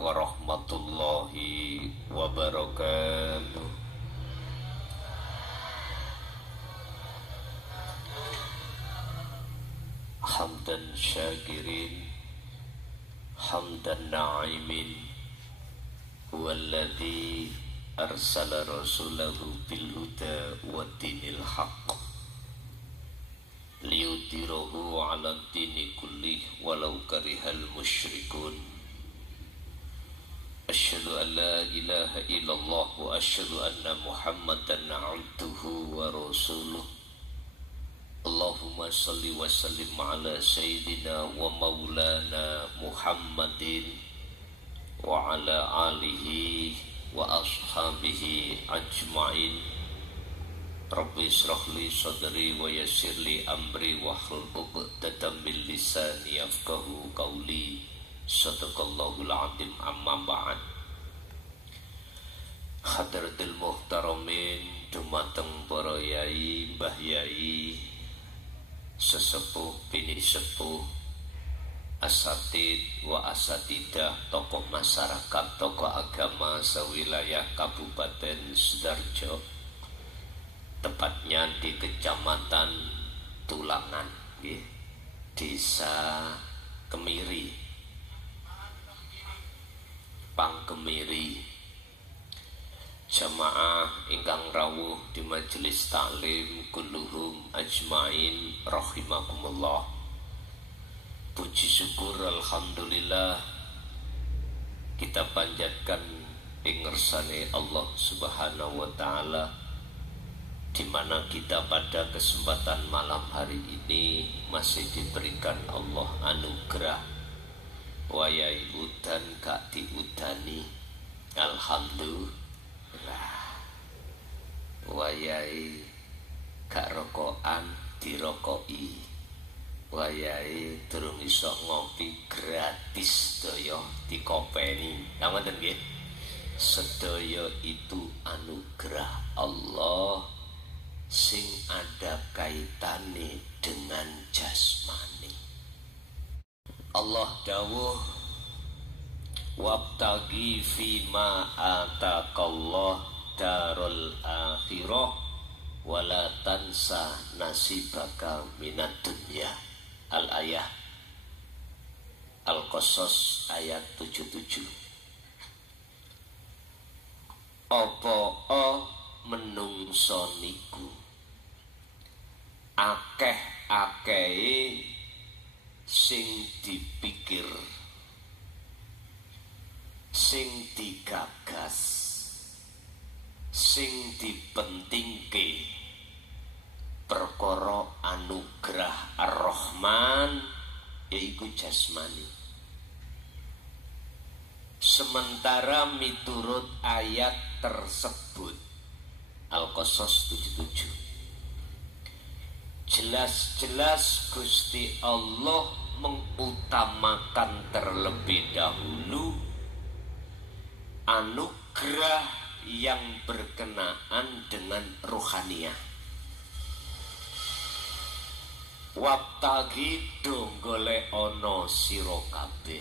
warahmatullahi wabarakatuh. Hamdan syakirin, hamdan na'imin, huwallazi arsala rasulahu bil huda wa dinil haqq liyudhhirahu 'ala dini kullih walau karihal musyrikun. Asyhadu an la ilaha illallah wa asyhadu anna Muhammadan 'abduhu wa rasuluh. Allahumma salli wa sallim ala sayyidina wa maulana Muhammadin wa ala alihi wa ashabihi ajma'in. Rabbi israh li sadri wa yassir li amri wahlul 'uqdatam min lisani yafqahu qawli. Sadaqallahul azim. Amma ba'd. Hadratil muhtaramin, dumateng para yai, mbah yai, sesepuh bini sepuh, asatid wa asatidah, tokoh masyarakat, tokoh agama sewilayah Kabupaten Sidoarjo, tepatnya di Kecamatan Tulangan, Desa Kemiri, Pangkemiri, jamaah ingkang rawuh di majelis taklim kulluhum ajmain rahimakumullah. Puji syukur alhamdulillah kita panjatkan pengersane Allah Subhanahu wa taala, di mana kita pada kesempatan malam hari ini masih diberikan Allah anugerah wayai udan gak diudani, alhamdulillah. Wayai gak rokokan dirokoi, wayai durung iso ngopi gratis sedaya dikopeni. Ngaten nggih. Sedaya itu anugerah Allah sing ada kaitane dengan jasmani. Allah dawuh, wabtaghi fima ataqallah darul akhirah wala tansa nasibaka minad dunya. Al-ayah Al-Qasas ayat 77. Apa menungso niku akeh-akehe sing dipikir, sing digagas, sing dipentingke perkara anugerah Ar-Rahman, yaiku jasmani. Sementara miturut ayat tersebut Al-Qasas 77, jelas-jelas Gusti Allah mengutamakan terlebih dahulu anugerah yang berkenaan dengan ruhaniyah. Wabtaghi donggole ono siro kabeh,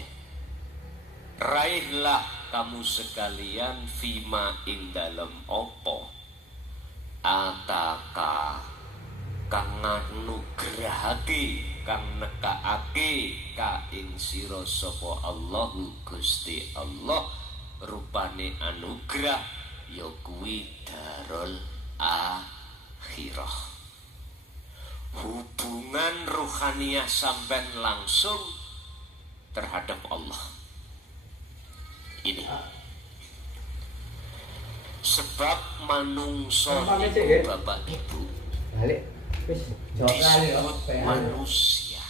raihlah kamu sekalian fima ing dalem opo ataka kang nganugrahake, kang nekaake ka ing sira sapa Allahu Gusti Allah, rupane anugerah ya kuwi darul akhirah. Hubungan ruhaniyah sampean langsung terhadap Allah. Ini sebab manungso niku Bapak Ibu disebut manusia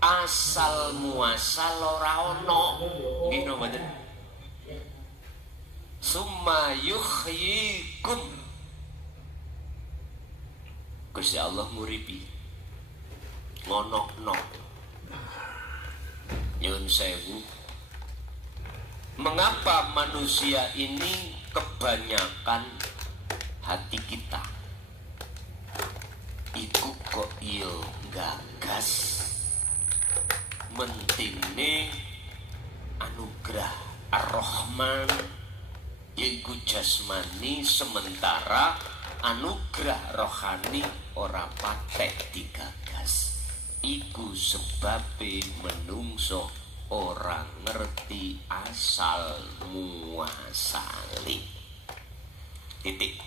asal muasal ora ono, nggih mboten. Summa yuhyikum, Gusti Allah nguripi ngonokno. Nyun sewu, mengapa manusia ini kebanyakan hati kita iku kok gagas mentine anugerah Ar-Rahman yaiku jasmani, sementara anugerah rohani ora patek digagas. Iku sebabe menungso orang ngerti asal muasali. Titik.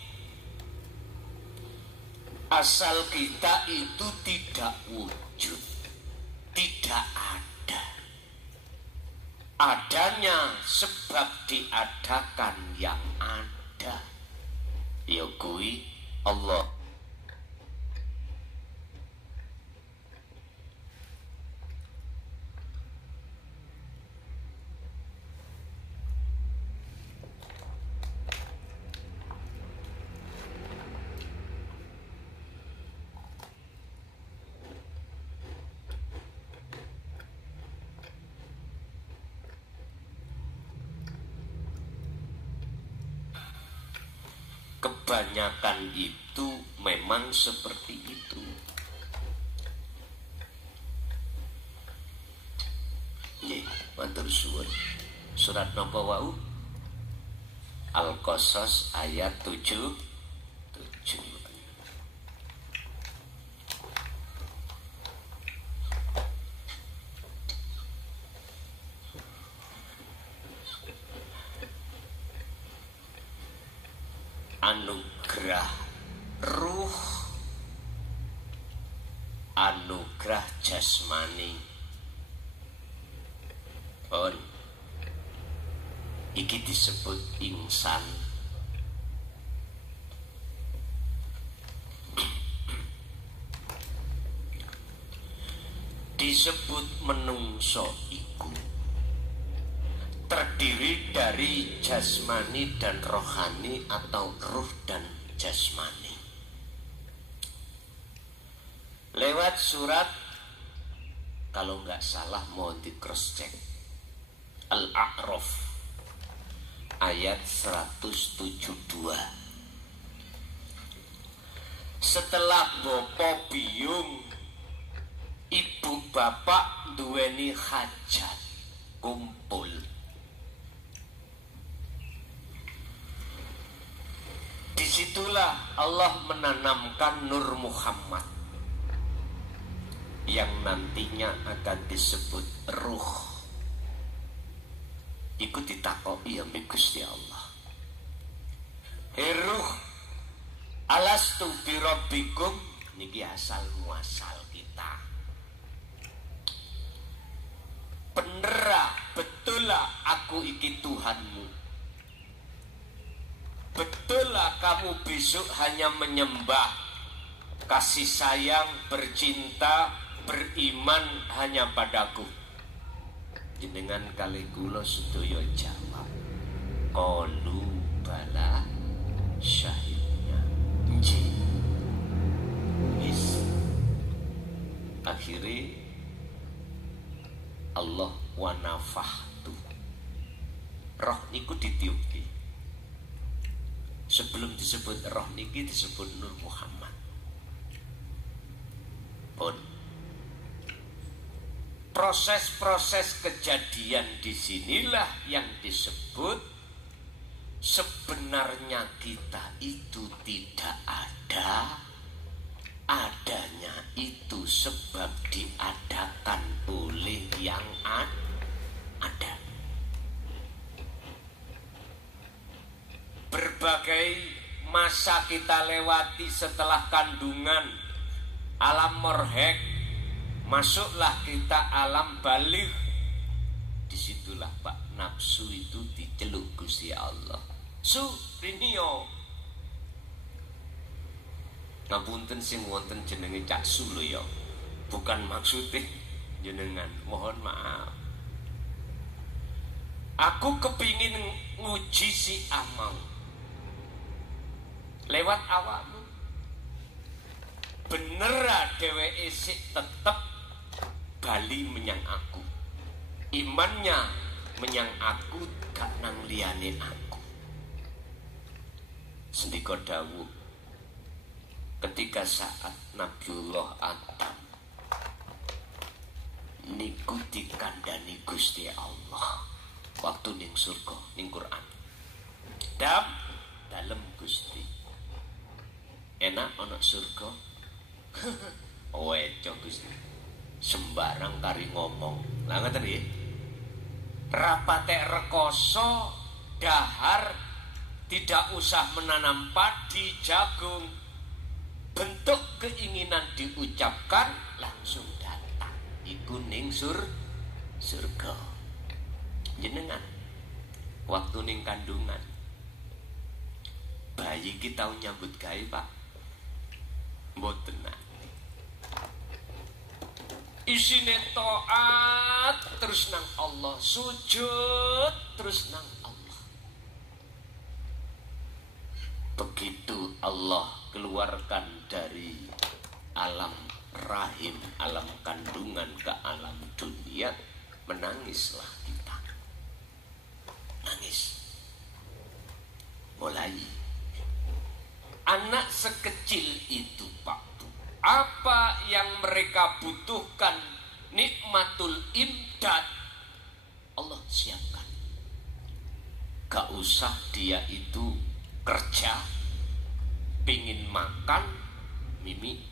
Asal kita itu tidak wujud, tidak ada. Adanya sebab diadakan yang ada. Ya kuwi Allah. Kebanyakan itu memang seperti itu. Nggih, matur suwun. Surat napa wau? Al-Qasas ayat 7. Anugerah ruh, anugerah jasmani. Iki disebut insan. Disebut menungso iku terdiri dari jasmani dan rohani atau ruh dan jasmani. Lewat surat, kalau nggak salah mohon di cross check, Al-A'raf ayat 172. Setelah bopo biyung, ibu bapak duweni hajat, kumpul. Disitulah Allah menanamkan Nur Muhammad yang nantinya akan disebut ruh. Iku ditakoki ambek Gusti Allah. Ruh, alastu bi rabbikum, niki asal muasal kita. Bener, betul lah aku iki Tuhanmu. Betul lah kamu besok hanya menyembah, kasih sayang, bercinta, beriman hanya padaku. Jenengan kali kula sedaya jawab, qalu bala syahidna. Nggih. Wis. Akhirnya Allah wa nafahtu. Roh niku ditiupke. Sebelum disebut roh niki disebut Nur Muhammad. Pun proses-proses kejadian disinilah yang disebut sebenarnya kita itu tidak ada, adanya itu sebab diadakan oleh yang ada. Berbagai masa kita lewati setelah kandungan, alam morhek, masuklah kita alam balik. Disitulah Pak nafsu itu diceluk Gusti Allah. Su rinio. Ngapunten sing wonten jenenge Cak Su lho ya. Bukan maksudnya jenengan, mohon maaf. Aku kepingin nguji si Amang lewat awakmu. Bener dheweke sik tetep bali menyang aku. Imannya menyang aku, gak nang liyane aku. Sendika dawuh ketika saat Nabiullah Adam niku dikandani Gusti Allah. waktu ning surga ning Quran. Dalem Gusti. Enak ana surga. Weco Gusti. Sembarang kari ngomong. Lah ngoten nggih. Rapatek rekoso dahar tidak usah menanam padi jagung. Bentuk keinginan diucapkan langsung datang. Iku ning surga. Jenengan waktu ning kandungan bayi kita nyambut gawe Pak mboten isine taat terus nang Allah, sujud terus nang Allah. Begitu Allah keluarkan dari alam rahim, alam kandungan ke alam dunia, menangislah kita. Nangis. Mulai anak sekecil itu Pak, apa yang mereka butuhkan, nikmatul imdad Allah siapkan. Gak usah dia itu kerja, pingin makan, mimi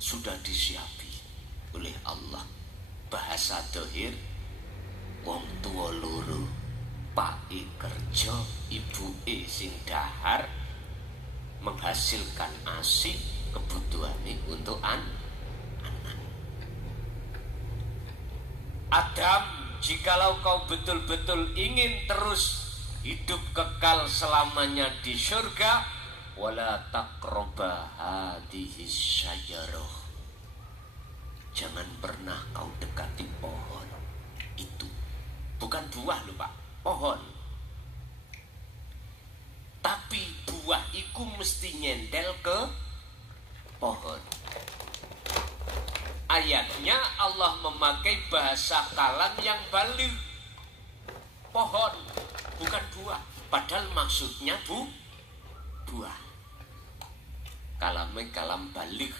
sudah disiapi oleh Allah. Bahasa dohir, wong tua loro, pake kerja, ibuke sing dahar menghasilkan ASI kebutuhannya untuk anak. Adam, jikalau kau betul-betul ingin terus hidup kekal selamanya di surga, wala taqraba hadhihi syajarah, jangan pernah kau dekati pohon itu. Bukan buah lho Pak, pohon. Tapi buah itu mesti nyendel ke pohon. Ayatnya Allah memakai bahasa kalam yang baligh. Pohon, bukan buah. Padahal maksudnya buah. Kalamnya kalam baligh,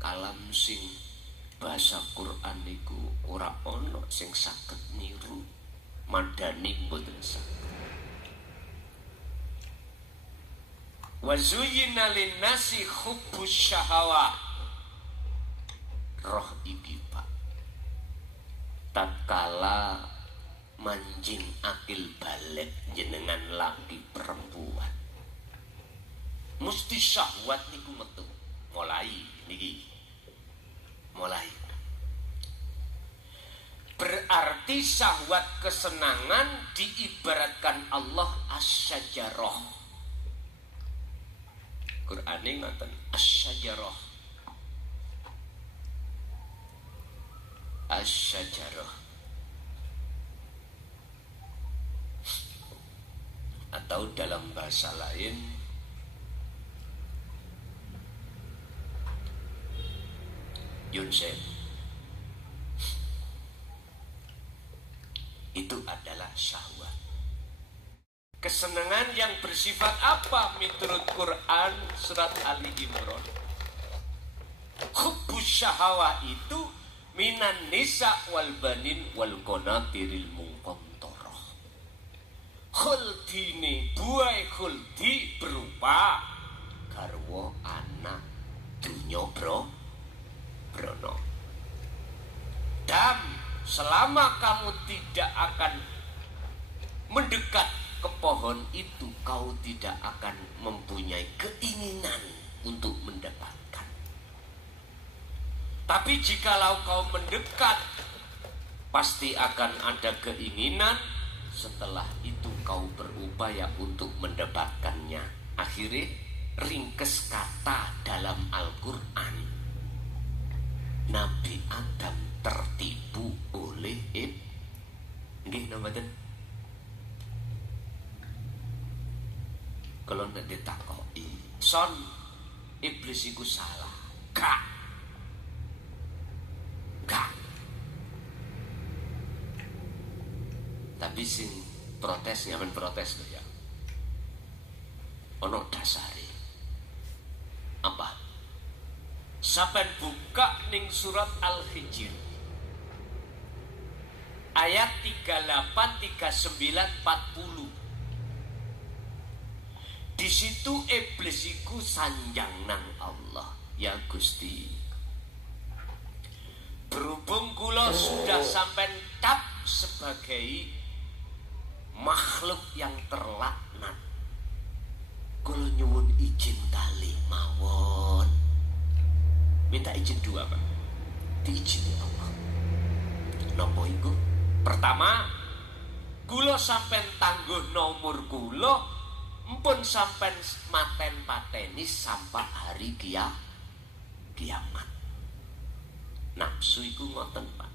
kalam sing bahasa Quran niku ora ono sing saged niru. Madani mboten saged. Wa zuyyina lin-nasi hubbus syahawah. Roh iki Pak, tatkala manjing akil balik jenengan laki perempuan, mesti syahwat niku metu. Mulai niki, mulai. Berarti syahwat kesenangan diibaratkan Allah as-syajarah. Qur'ane ngaten as-syajarah. As-syajarah. Atau dalam bahasa lain Yunsen, itu adalah syahwat. Kesenangan yang bersifat apa menurut Quran surat Ali Imran? Hubbus syahawah itu minan nisa wal banin wal qanatiril muqantarah. Khuldini buai khuldi berupa garwa anak dunya brono. Dan selama kamu tidak akan mendekat ke pohon itu, kau tidak akan mempunyai keinginan untuk mendapatkan. Tapi jikalau kau mendekat, pasti akan ada keinginan. Setelah itu kau berupaya untuk mendapatkannya. Akhirnya ringkes kata dalam Al-Quran, Nabi Adam tertipu oleh nggih napa? Kalau ndak ditakoki, son iblis iku salah. Gak. Tapi sing protes nyaman protes lho ya. Ono dasare. Apa? Sampai buka ning surat Al-Hijr. ayat 38, 39, 40. Di situ iblis iku sanjang nang Allah, ya Gusti. Berhubung kula sudah sampai cap sebagai makhluk yang terlaknat, kula nyuwun izin kali mawon. Minta izin dua, Pak. Diizini Allah. Napa iku? Pertama, kula sampean tangguh nomor kula mpun sampean maten pateni sampai hari kiamat. Nafsu iku ngoten, Pak.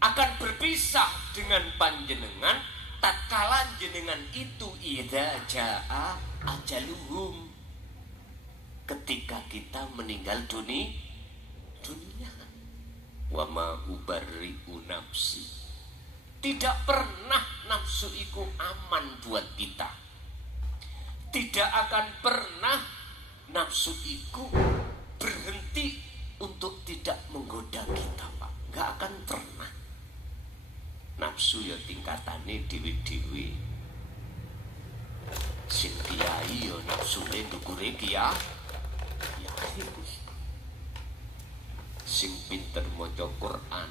Akan berpisah dengan panjenengan tatkala jenengan itu idza jaa ajaluhum, ketika kita meninggal dunia. Wa ma ubarri'u nafsi. Tidak pernah nafsu itu aman buat kita. Tidak akan pernah nafsu itu berhenti untuk tidak menggoda kita, Pak. Gak akan pernah. Nafsu ya tingkatane dewi-dewi. Sing kiai ya nafsune ndukure kiai. Sing pinter maca Quran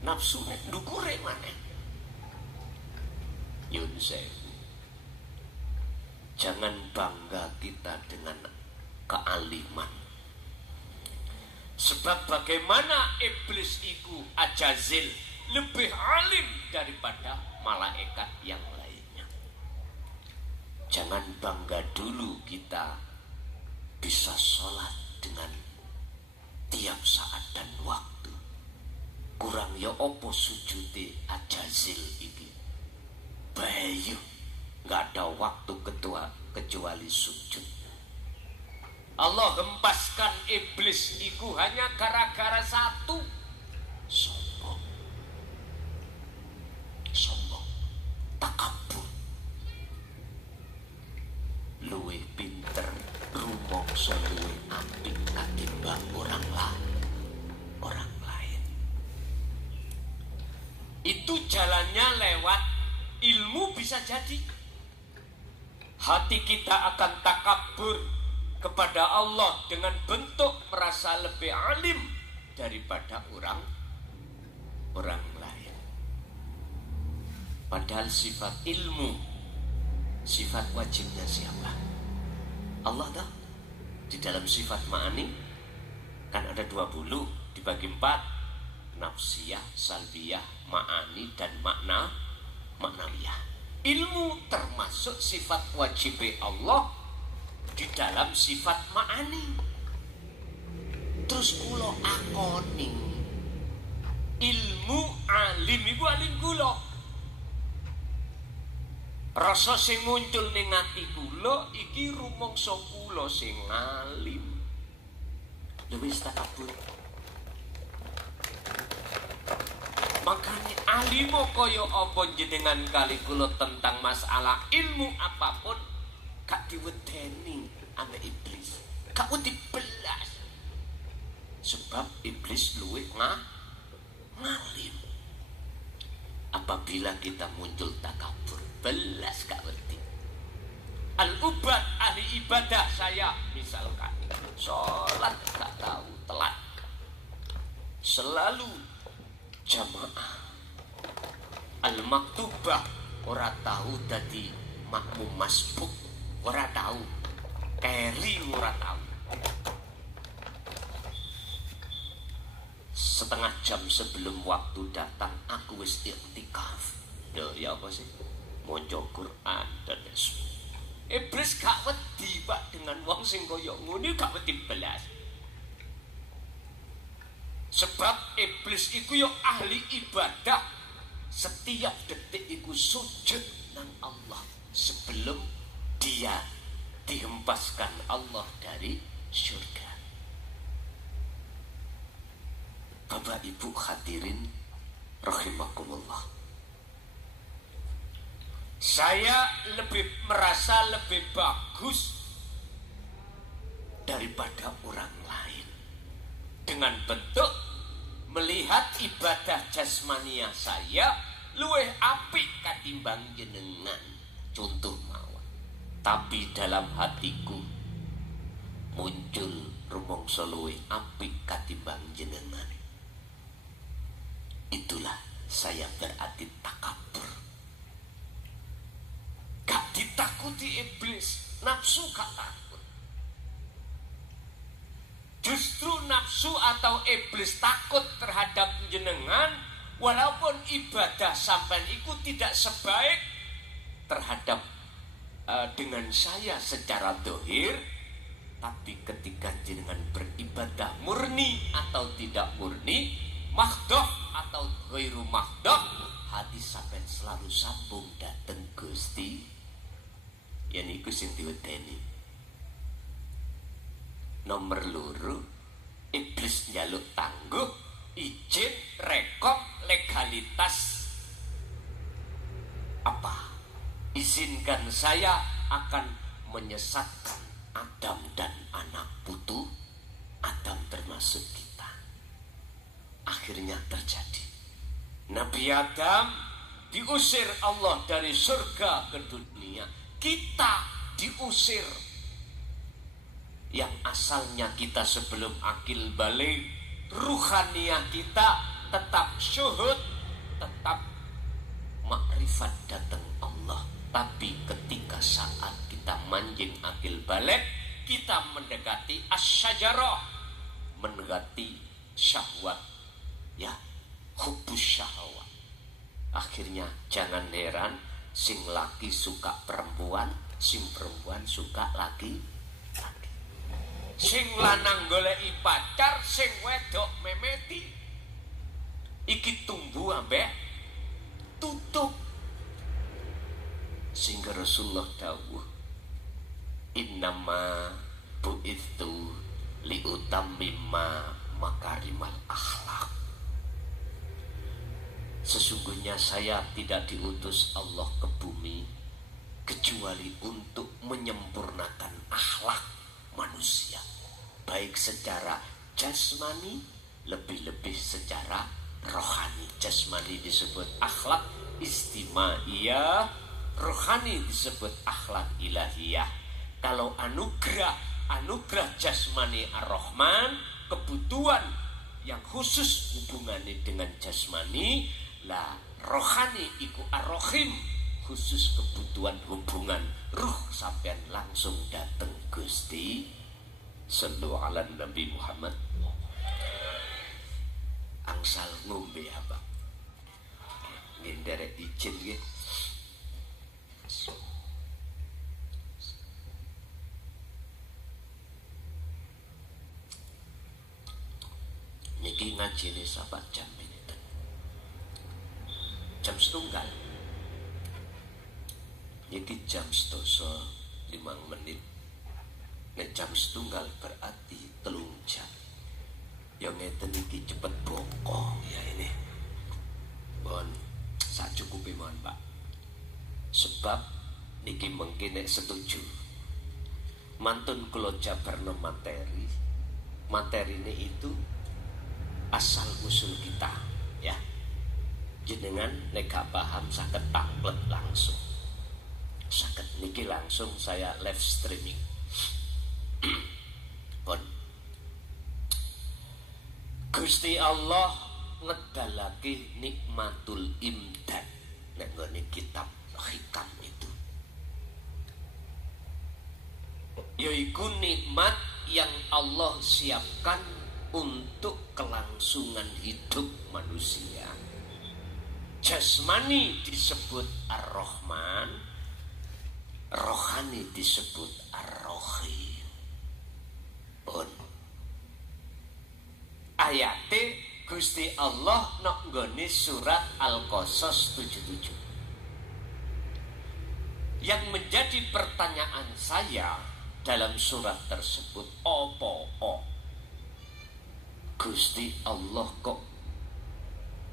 nafsune ndukure maneh. Yun sewu. Jangan bangga kita dengan kealiman. Sebab bagaimana iblis itu Ajazil lebih alim daripada malaikat yang lainnya. Jangan bangga dulu kita bisa sholat dengan tiap saat dan waktu. Kurang ya opo sujudi Ajazil ini. Bayu, gak ada waktu kecuali sujud. Allah hempaskan iblis itu hanya gara-gara satu, sombong, takabur. Luwih pinter rumangsa luwih apik katimbang orang lain. Itu jalannya lewat ilmu. Bisa jadi hati kita akan takabur kepada Allah dengan bentuk merasa lebih alim daripada orang lain. Padahal sifat ilmu, sifat wajibnya siapa? Allah dah. Di dalam sifat ma'ani kan ada 20 dibagi 4, nafsiyah, salbiyah, ma'ani dan maknawiyah. Ilmu termasuk sifat wajib Allah di dalam sifat ma'ani. Terus kula akoni ilmu alim iku alim kula. Rasa sing muncul ning ati kula iki rumangsa kula sing alim. Wis takabur. Makanya alimo kaya apa jenengan kali kula tentang masalah ilmu apapun gak diwedeni ame iblis, gak dibelas. Sebab iblis luwih ngalim. Apabila kita muncul takabur, belas gak wedi. Al-ubad ahli ibadah saya misalkan sholat gak tahu telat, selalu jamaah. Al-maktubah ora tahu dadi makmum masbuk, ora tahu keri, ora tahu. Setengah jam sebelum waktu datang aku wis iktikaf. Loh ya apa sih? Maca Quran dan iblis gak wedi, Pak, dengan wong sing kaya ngene gak wedi belas. Sebab iblis iku yo ahli ibadah. Setiap detik iku sujud nang Allah sebelum dia dihempaskan Allah dari surga. Bapak Ibu hadirin rahimakumullah. Saya merasa lebih bagus daripada orang lain dengan bentuk melihat ibadah jasmania saya luwih apik katimbang jenengan, contoh mawon. Tapi dalam hatiku muncul rumangsa luwih apik katimbang jenengan. Itulah saya berarti takabur. Gak ditakuti iblis, nafsu gak takut. Justru nafsu atau iblis takut terhadap jenengan, walaupun ibadah sampean itu tidak sebaik terhadap dengan saya secara dohir, tapi ketika jenengan beribadah murni atau tidak murni, mahdoh atau ghairu mahdoh, hati sampean selalu sambung dateng Gusti. Ya niku sing diwedeni. Nomor loro, iblis njaluk tangguh, izin, rekom, legalitas. Apa? Izinkan saya akan menyesatkan Adam dan anak putu. Adam termasuk kita. Akhirnya terjadi. Nabi Adam diusir Allah dari surga ke dunia. Kita diusir. Yang asalnya kita sebelum akil balik, ruhaniyah kita tetap syuhud, tetap makrifat datang Allah. Tapi ketika saat kita manjing akil balik, kita mendekati asyajarah, mendekati syahwat, ya, hubus syahwat. Akhirnya jangan heran, sing laki suka perempuan, sing perempuan suka laki. Sing lanang goleki pacar, sing wedok memeti. Iki tumbuh ambek tutup. Sehingga Rasulullah dawuh, innama bu'ithu liutammima makarimal akhlak. Sesungguhnya saya tidak diutus Allah ke bumi kecuali untuk menyempurnakan akhlak manusia, baik secara jasmani, lebih-lebih secara rohani. Jasmani disebut akhlak istimaiyah, rohani disebut akhlak ilahiyah. Kalau anugerah jasmani ar-Rahman, kebutuhan yang khusus hubungannya dengan jasmani, lah rohani iku ar-Rahim, khusus kebutuhan hubungan ruh sampean langsung dateng Gusti. Sallu ala Nabi Muhammad. Angsal ngombe apa? Ngendere izin nggih. Niki ngajine sapa jam pinten? Jam 1:30. Niki jam 1:05 menit. Nek jam 1:30 berarti 3 jam. Yang ngeten iki cepet bokong ya ini. Bon, sacukupi mohon Pak. Sebab niki mungkin nek setuju. Mantun kula jabarno materi. Materi ini itu asal usul kita, ya. Jenengan nek gak paham saged taklet langsung. Saged niki langsung saya live streaming. Pun Gusti Allah ngedalake nikmatul imdad nek ngene kitab hikam itu, yaitu nikmat yang Allah siapkan untuk kelangsungan hidup manusia. Jasmani disebut ar-Rahman, rohani disebut ar-Rahim. Pun ayate Gusti Allah nok nggone surat Al-Qasas 77. Yang menjadi pertanyaan saya dalam surat tersebut, Gusti Allah kok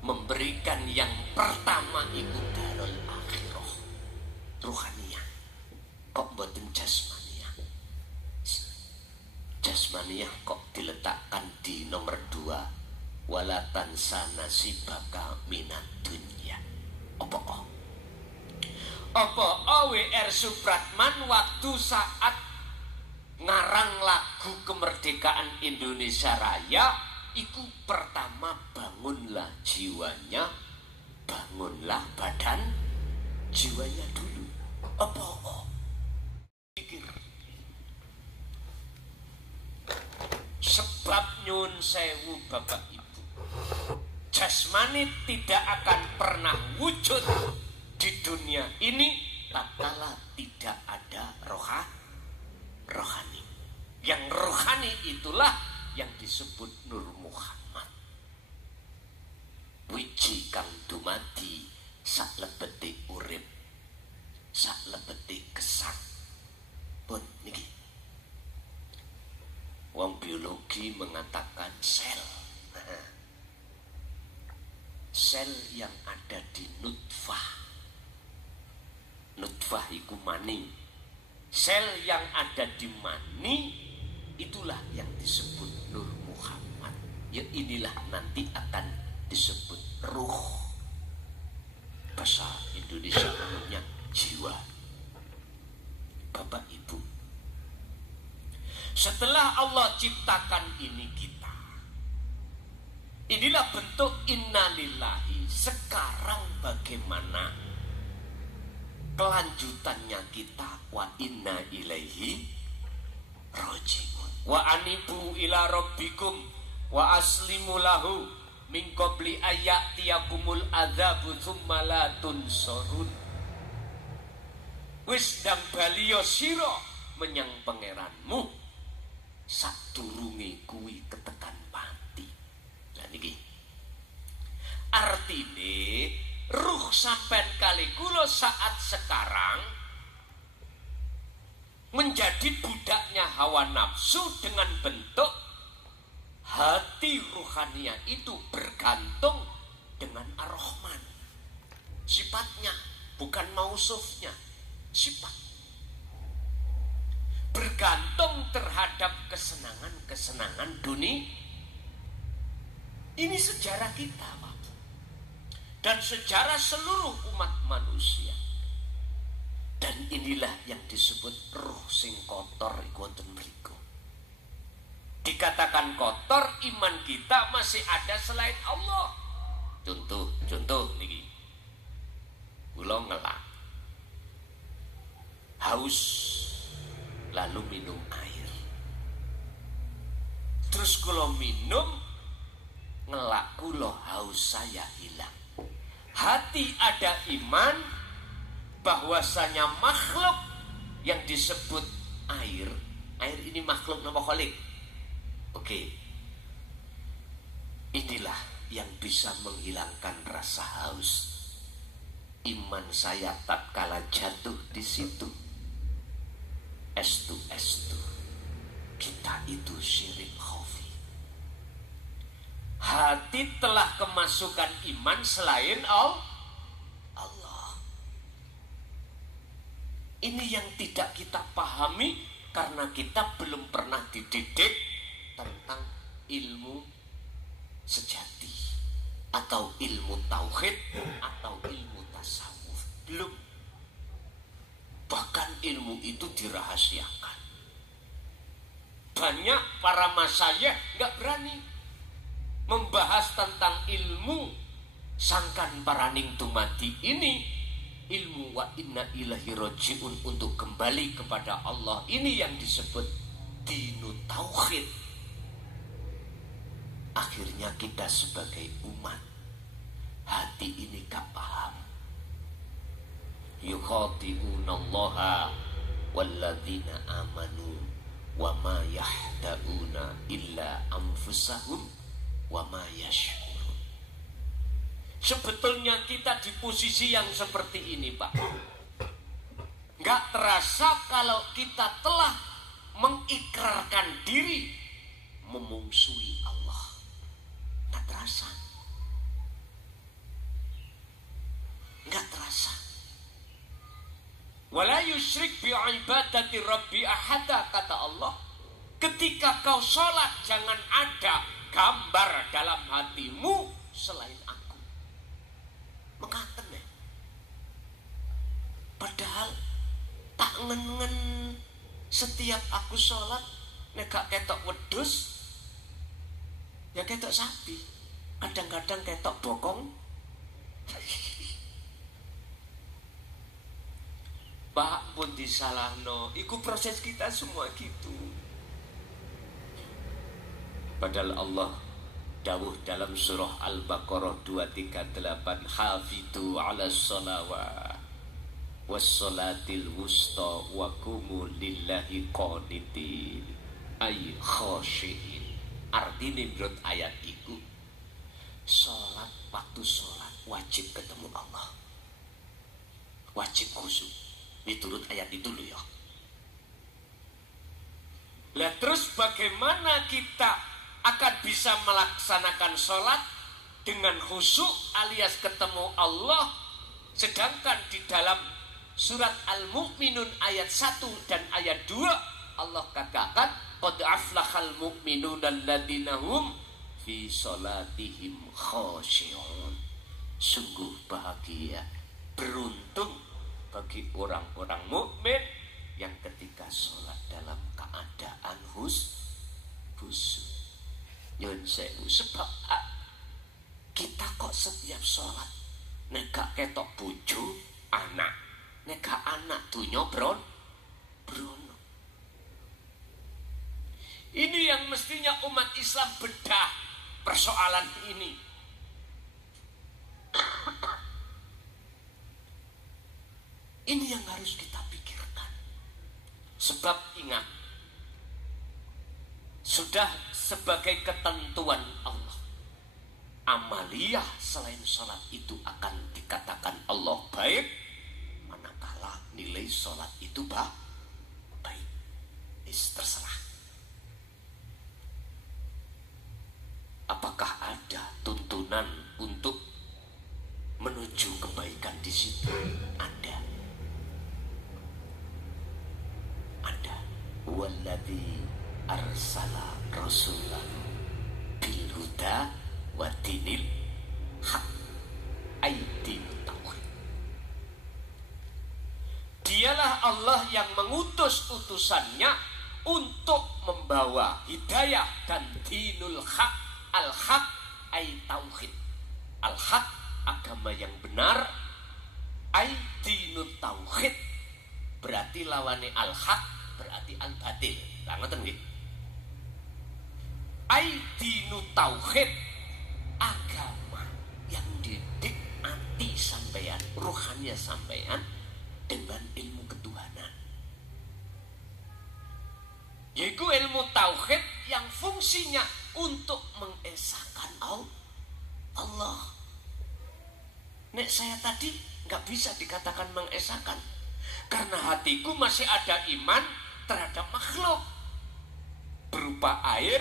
memberikan yang pertama itu darul akhirah, ruhaniyah, kok boten jasmaniyah? Jasmaniyah kok diletakkan di nomor 2, wala tansa nasibaka minad dunya. Apa WR Supratman waktu saat ngarang lagu kemerdekaan Indonesia Raya itu pertama bangunlah jiwanya, bangunlah badan jiwanya dulu. Pikir. Sebab nyun sewu Bapak Ibu, jasmani tidak akan pernah wujud di dunia ini tatkala tidak ada rohani. Yang rohani itulah yang disebut Nur Muhammad. Wiji kang dumadi sak lebete urip, sak lebete kesak. Pun niki. Wong biologi mengatakan sel. Sel yang ada di nutfah. Nutfah iku mani. Sel yang ada di mani itulah yang disebut Nur Muhammad. Ya inilah nanti akan disebut ruh. Bahasa Indonesia namanya jiwa. Bapak Ibu, setelah Allah ciptakan ini kita, inilah bentuk innalillahi. Sekarang bagaimana kelanjutannya kita? Wa inna ilaihi rajiun. Wa anibu ila rabbikum wa aslimu lahu min qabli ayatiyakumul adzabu tsumma la tunsurun. Wis dang baliyo sira menyang pangeranmu sadurunge kuwi ketekan pati. Lah niki artine ruh sampean kali kula saat sekarang menjadi budaknya hawa nafsu dengan bentuk hati ruhania itu bergantung dengan Ar-Rahman. Sifatnya bukan mausufnya, sifat. Bergantung terhadap kesenangan-kesenangan dunia. Ini sejarah kita, Pak. Dan sejarah seluruh umat manusia. Dan inilah yang disebut ruh sing kotor ikutin mriku. Dikatakan kotor, iman kita masih ada selain Allah. Contoh niki. Kula ngelak. Haus lalu minum air. Terus kula minum, ngelak kula haus saya hilang. Hati ada iman bahwasanya makhluk yang disebut air ini makhluk nama khalik. Oke. Inilah yang bisa menghilangkan rasa haus. Iman saya tatkala jatuh di situ. Estu kita itu syirik khafi. Hati telah kemasukan iman selain Allah. Ini yang tidak kita pahami karena kita belum pernah dididik tentang ilmu sejati atau ilmu tauhid atau ilmu tasawuf. Belum. Bahkan ilmu itu dirahasiakan. Banyak para masyayikh nggak berani membahas tentang ilmu sangkan paraning dumadi ini, ilmu wa inna ilahi rajiun, untuk kembali kepada Allah. Ini yang disebut dinu tauhid. Akhirnya kita sebagai umat hati ini gak paham. Yukhati'unallaha walladzina amanu wa ma yahda'una illa anfusahum wa ma yash'urun. Sebetulnya kita di posisi yang seperti ini, Pak. Gak terasa kalau kita telah mengikrarkan diri memungsuhi Allah. Gak terasa. Gak terasa. Wala yusyrik bi'ibadati rabbi ahada, kata Allah. Ketika kau sholat jangan ada gambar dalam hatimu selain aku. Mengatakan ya. Padahal tak ngen-ngen setiap aku sholat nek gak ketok wedhus ya ketok sapi, kadang-kadang ketok bokong. Pak pun disalahno, iku proses kita semua gitu. Padahal Allah dawuh dalam surah Al-Baqarah 238, hafidhu ala sholawat wassolatil wusta wa kumu lillahi qanitin ay khosyiin. Artinya menurut ayat itu, sholat waktu sholat wajib ketemu Allah, wajib khusyuk. Diturut ayat itu dulu ya. Lah terus bagaimana kita akan bisa melaksanakan sholat dengan khusyuk alias ketemu Allah, sedangkan di dalam surat Al-Mu'minun ayat 1 dan ayat 2 Allah katakan qad aflahal mu'minun alladzina hum fi sholatihim khashi'un. Sungguh bahagia, beruntung bagi orang-orang mukmin yang ketika sholat dalam keadaan khusyuk. Nyun sewu, sebab kita kok setiap sholat nek gak ketok bojo anak, nek gak anak dunya brono. Ini yang mestinya umat Islam bedah persoalan ini. Ini yang harus kita pikirkan. Sebab ingat, sudah sebagai ketentuan Allah, amaliyah selain sholat itu akan dikatakan Allah baik, manakala nilai sholat itu baik. Terserah. Apakah ada tuntunan untuk menuju kebaikan di situ? Ada. Walladzi arsala rasulahu bil huda wa dinil haq aidin tauhid. Dialah Allah yang mengutus utusannya untuk membawa hidayah dan dinul haq. Al-haq ay tauhid. Al-haq agama yang benar, ay dinul tauhid berarti lawane al-haq berarti al-batil. Lah ngoten nggih. Aidinu tauhid, agama yang didik hati sampeyan, ruhannya sampeyan dengan ilmu ketuhanan. Yaitu ilmu tauhid yang fungsinya untuk mengesahkan Allah. Nek saya tadi nggak bisa dikatakan mengesahkan, karena hatiku masih ada iman terhadap makhluk berupa air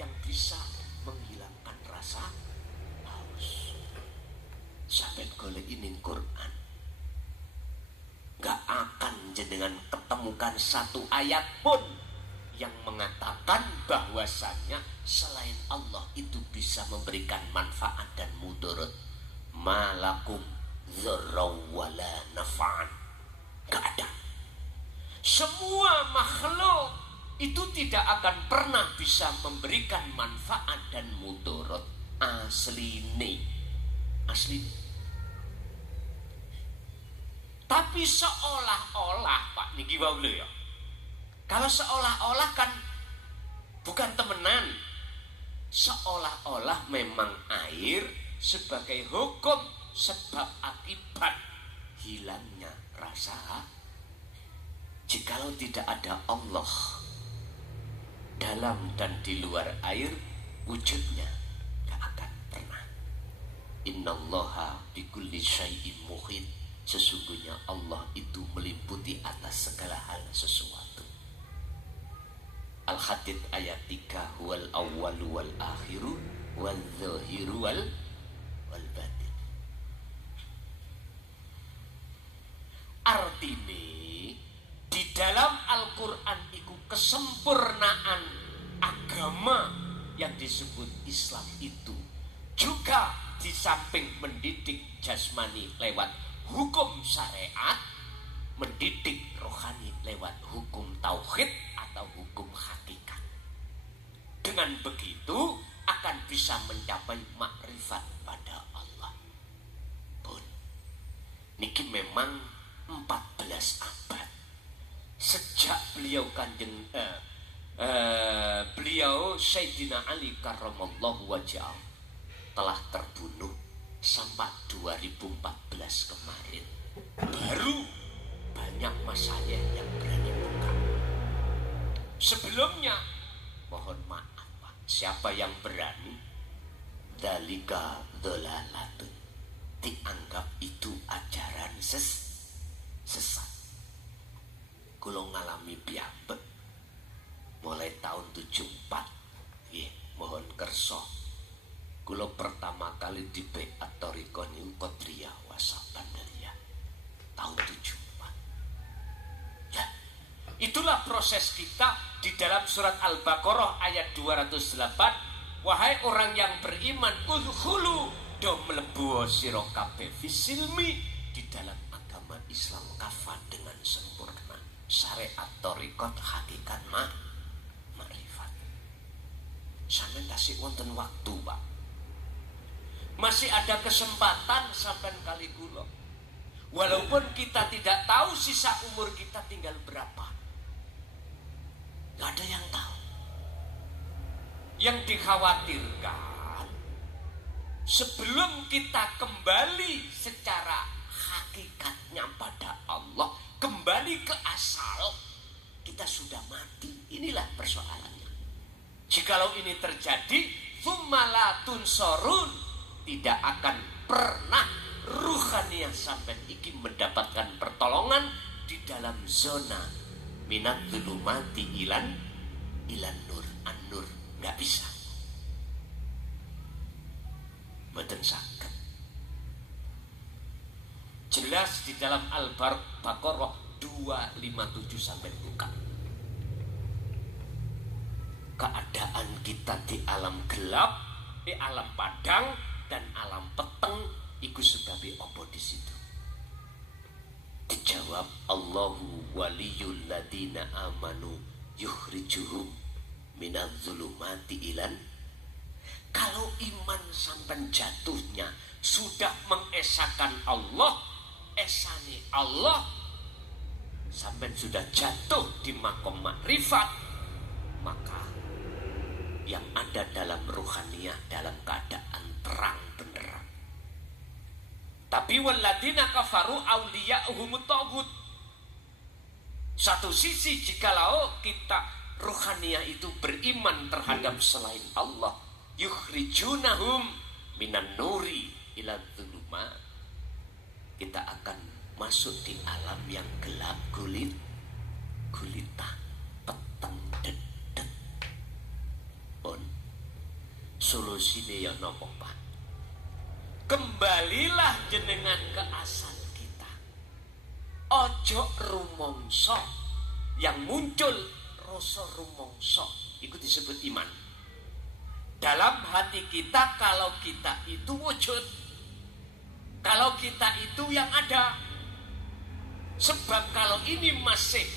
yang bisa menghilangkan rasa haus. Sampai golek ini Quran, gak akan jenengan ketemukan satu ayat pun yang mengatakan bahwasannya selain Allah itu bisa memberikan manfaat dan mudarat. Malakum dzarraw wala naf'an. Gak ada. Semua makhluk itu tidak akan pernah bisa memberikan manfaat dan mudarat. Asli. Tapi seolah-olah Pak niki wae ya. Kalau seolah-olah kan bukan temenan. Seolah-olah memang air sebagai hukum sebab akibat hilangnya rasa. Jikalau tidak ada Allah dalam dan di luar air, wujudnya gak akan pernah. Innallaha bikulli syai'in muhit. Sesungguhnya Allah itu meliputi atas segala hal sesuatu. Al-Hadid ayat 3, huwal awwalu wal akhiru wal zahiru wal batin. Artinya di dalam Al-Quran itu kesempurnaan agama yang disebut Islam itu juga di samping mendidik jasmani lewat hukum syariat, mendidik rohani lewat hukum tauhid atau hukum hakikat. Dengan begitu akan bisa mencapai makrifat pada Allah. Pun niki memang 14 abad sejak beliau beliau Sayyidina Ali karramallahu wajhah telah terbunuh sampai 2014 kemarin baru banyak masyayikh yang berani buka. Sebelumnya mohon maaf Pak, siapa yang berani dzalika dhalalatun, dianggap itu ajaran sesat. Kula ngalami piyambak mulai tahun 74 nggih, mohon kersa kula pertama kali di Baiat Thariqah niku Qadiriyah Wasabandariyah tahun 74. Ya, itulah proses kita di dalam surat Al-Baqarah ayat 208. Wahai orang yang beriman, udkhulu do mlebu sira kabeh fisilmi, di dalam agama Islam kafah dengan sempurna. Syariat thariqat hakikat makrifat. Sampeyan tasih wonten waktu, Pak. Masih ada kesempatan sampean kali kula. Walaupun kita tidak tahu sisa umur kita tinggal berapa. Gak ada yang tahu. Yang dikhawatirkan sebelum kita kembali secara hakikatnya pada Allah, kembali ke asal, kita sudah mati. Inilah persoalannya. Jikalau ini terjadi, tsummalatun sorun, tidak akan pernah ruhaniyah sampai iki mendapatkan pertolongan di dalam zona minat zulumati ilan nur an-nur. Nggak bisa. Mboten saged. Jelas di dalam Al-Baqarah 257 sampai buka. Keadaan kita di alam gelap, di alam padang dan alam peteng, iku sebabe apa di situ? Dijawab, Allahu waliyul ladina amanu yukhrijuhum minadz-zulumati ilan. Kalau iman sampai jatuhnya sudah mengesahkan Allah, esani Allah, sampai sudah jatuh di makom makrifat, maka yang ada dalam ruhaniyah dalam keadaan terang benderang. Tapi waladina kafaru awliya'uhumut taghut. Satu sisi jikalau kita ruhaniyah itu beriman terhadap selain Allah, yukhrijunahum minan nuri ila dzulumat, kita akan masuk di alam yang gelap gulita peteng dedet. Pun solusine ya napa Pak? Kembalilah jenengan ke asal kita. Ojo rumongso, yang muncul rasa rumongso itu disebut iman. Dalam hati kita, kalau kita itu wujud, kalau kita itu yang ada. Sebab kalau ini masih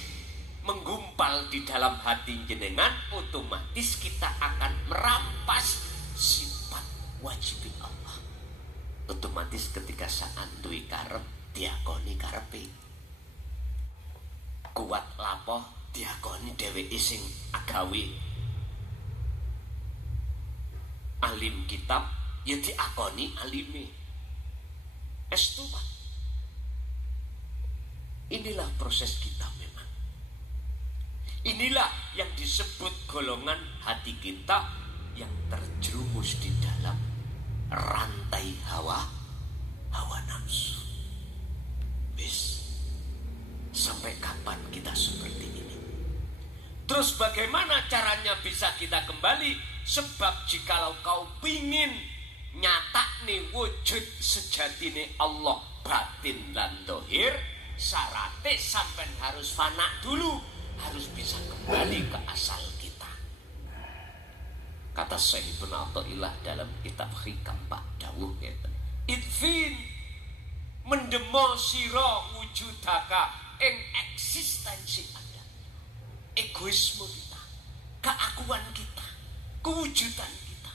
menggumpal di dalam hati jenengan, otomatis kita akan merampas sifat wajib Allah. Otomatis ketika saat duwe karep diakoni karepe. Kuat lapo diakoni dheweke sing agawe. Alim kitab ya diakoni alime. Estu Pak. Inilah proses kita memang. Inilah yang disebut golongan hati kita yang terjerumus di dalam rantai hawa nafsu. Bis, sampai kapan kita seperti ini? Terus bagaimana caranya bisa kita kembali? Sebab jikalau kau pingin nyata nih wujud sejatine Allah batin dan dohir, syaratnya sampai harus fana dulu, harus bisa kembali ke asal kita. Kata Syekh Ibnu Athaillah dalam kitab Hikam Pak dawuh ngeten. Idfin mendemo sira wujudaka ing eksistensi Anda. Egoisme kita, keakuan kita, kewujudan kita.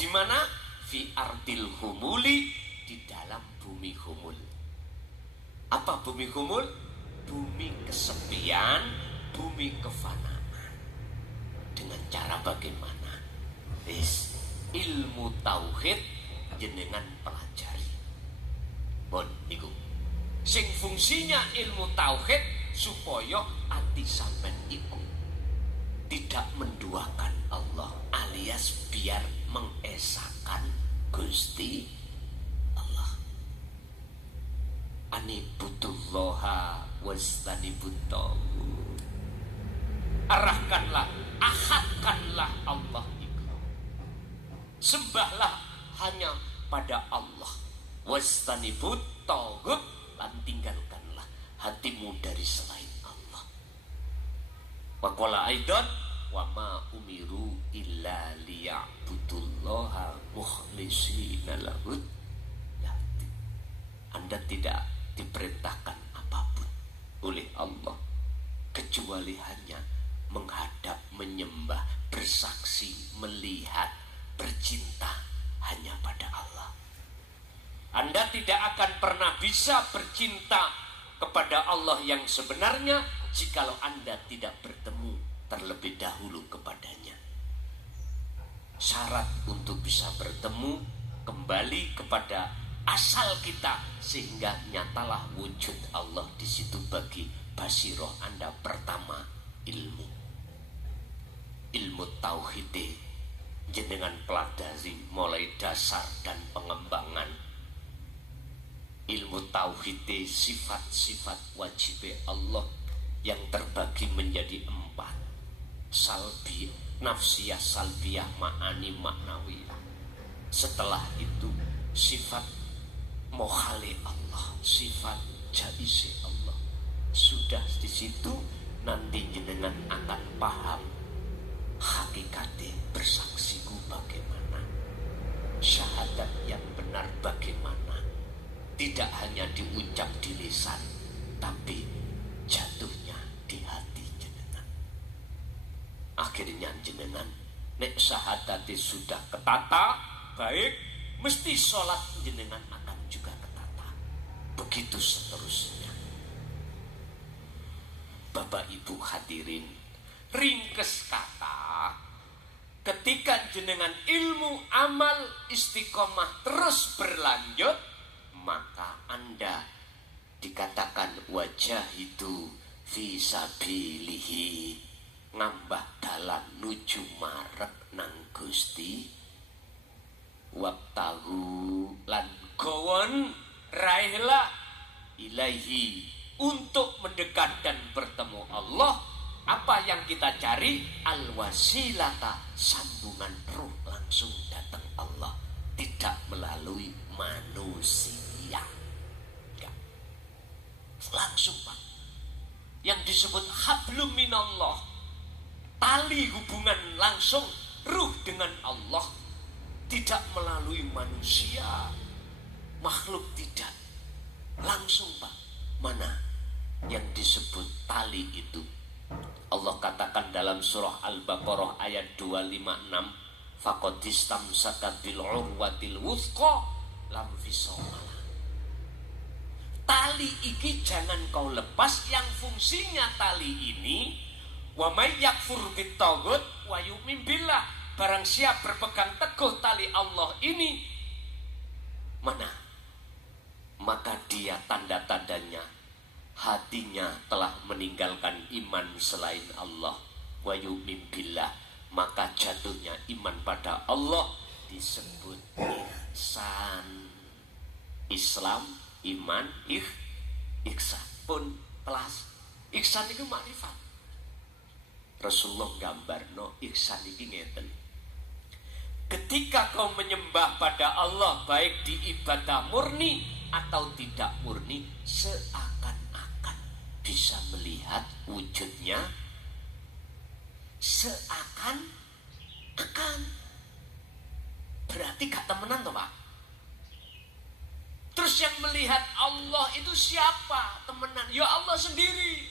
Di mana? Fi ardil humuli, di dalam bumi humul. Apa bumi humul? Bumi kesepian, bumi kefanaan. Dengan cara bagaimana? Ilmu tauhid jenengan pelajari. Bon niku. Sing fungsinya ilmu tauhid supaya ati sampean iku tidak menduakan Allah, alias biar mengesahkan Gusti Allah. Anibudullaha wastanibut taghut. Arahkanlah, ahadkanlah Allah itu. Sembahlah hanya pada Allah. Wastanibut taghut, dan tinggalkanlah hatimu dari selain Allah. Wa qala aidan wa ma umiru illa liya'budullaha mukhlishina lahud. Anda tidak diperintahkan apapun oleh Allah kecuali hanya menghadap, menyembah, bersaksi, melihat, bercinta hanya pada Allah. Anda tidak akan pernah bisa bercinta kepada Allah yang sebenarnya jikalau Anda tidak bertemu terlebih dahulu kepadanya. Syarat untuk bisa bertemu kembali kepada asal kita sehingga nyatalah wujud Allah di situ bagi basiroh Anda. Pertama, ilmu tauhid jenengan pelajari mulai dasar dan pengembangan. Ilmu tauhid sifat-sifat wajib Allah yang terbagi menjadi 4. Salbi, nafsiyah, salbiyah, ma'ani, maknawiyah. Setelah itu sifat mohale Allah, sifat jaise Allah. Sudah di situ nanti jenengan akan paham hakikatnya bersaksiku bagaimana, syahadat yang benar bagaimana. Tidak hanya diucap di lisan, tapi jatuhnya di hati jenengan. Akhirnya jenengan nek syahadatnya sudah ketata baik, mesti sholat jenengan akan juga ketata. Begitu seterusnya. Bapak Ibu hadirin, ringkes kata, ketika jenengan ilmu amal istiqomah terus berlanjut, maka Anda dikatakan wajah itu fisabilihi, ngambah dalan nuju marek nang Gusti. Wabtahu lan gowon raihlah ilaihi, untuk mendekat dan bertemu Allah. Apa yang kita cari? Al-wasilata, sambungan ruh langsung datang Allah, tidak melalui manusia. Enggak. Langsung Pak. Yang disebut hablum minallah, tali hubungan langsung ruh dengan Allah, tidak melalui manusia, makhluk tidak. Langsung Pak. Mana yang disebut tali itu? Allah katakan dalam surah Al-Baqarah ayat 256, faqadistamsaka bil urwatil wuthqa lam fisawala. Tali iki jangan kau lepas, yang fungsinya tali ini wa may yakfur bitaghut wa yu'min billah, barang siap berpegang teguh tali Allah ini, mana? Maka dia tanda-tandanya hatinya telah meninggalkan iman selain Allah. Wa yu'min billah, maka jatuhnya iman pada Allah disebut ihsan. Islam, iman, ihsan pun kelas. Ihsan itu makrifat. Rasulullah gambarno ihsan iki ngeten. Ketika kau menyembah pada Allah, baik di ibadah murni atau tidak murni, seakan-akan bisa melihat wujudnya, seakan-akan berarti gak temenan toh Pak. Terus yang melihat Allah itu siapa? Temenan ya Allah sendiri.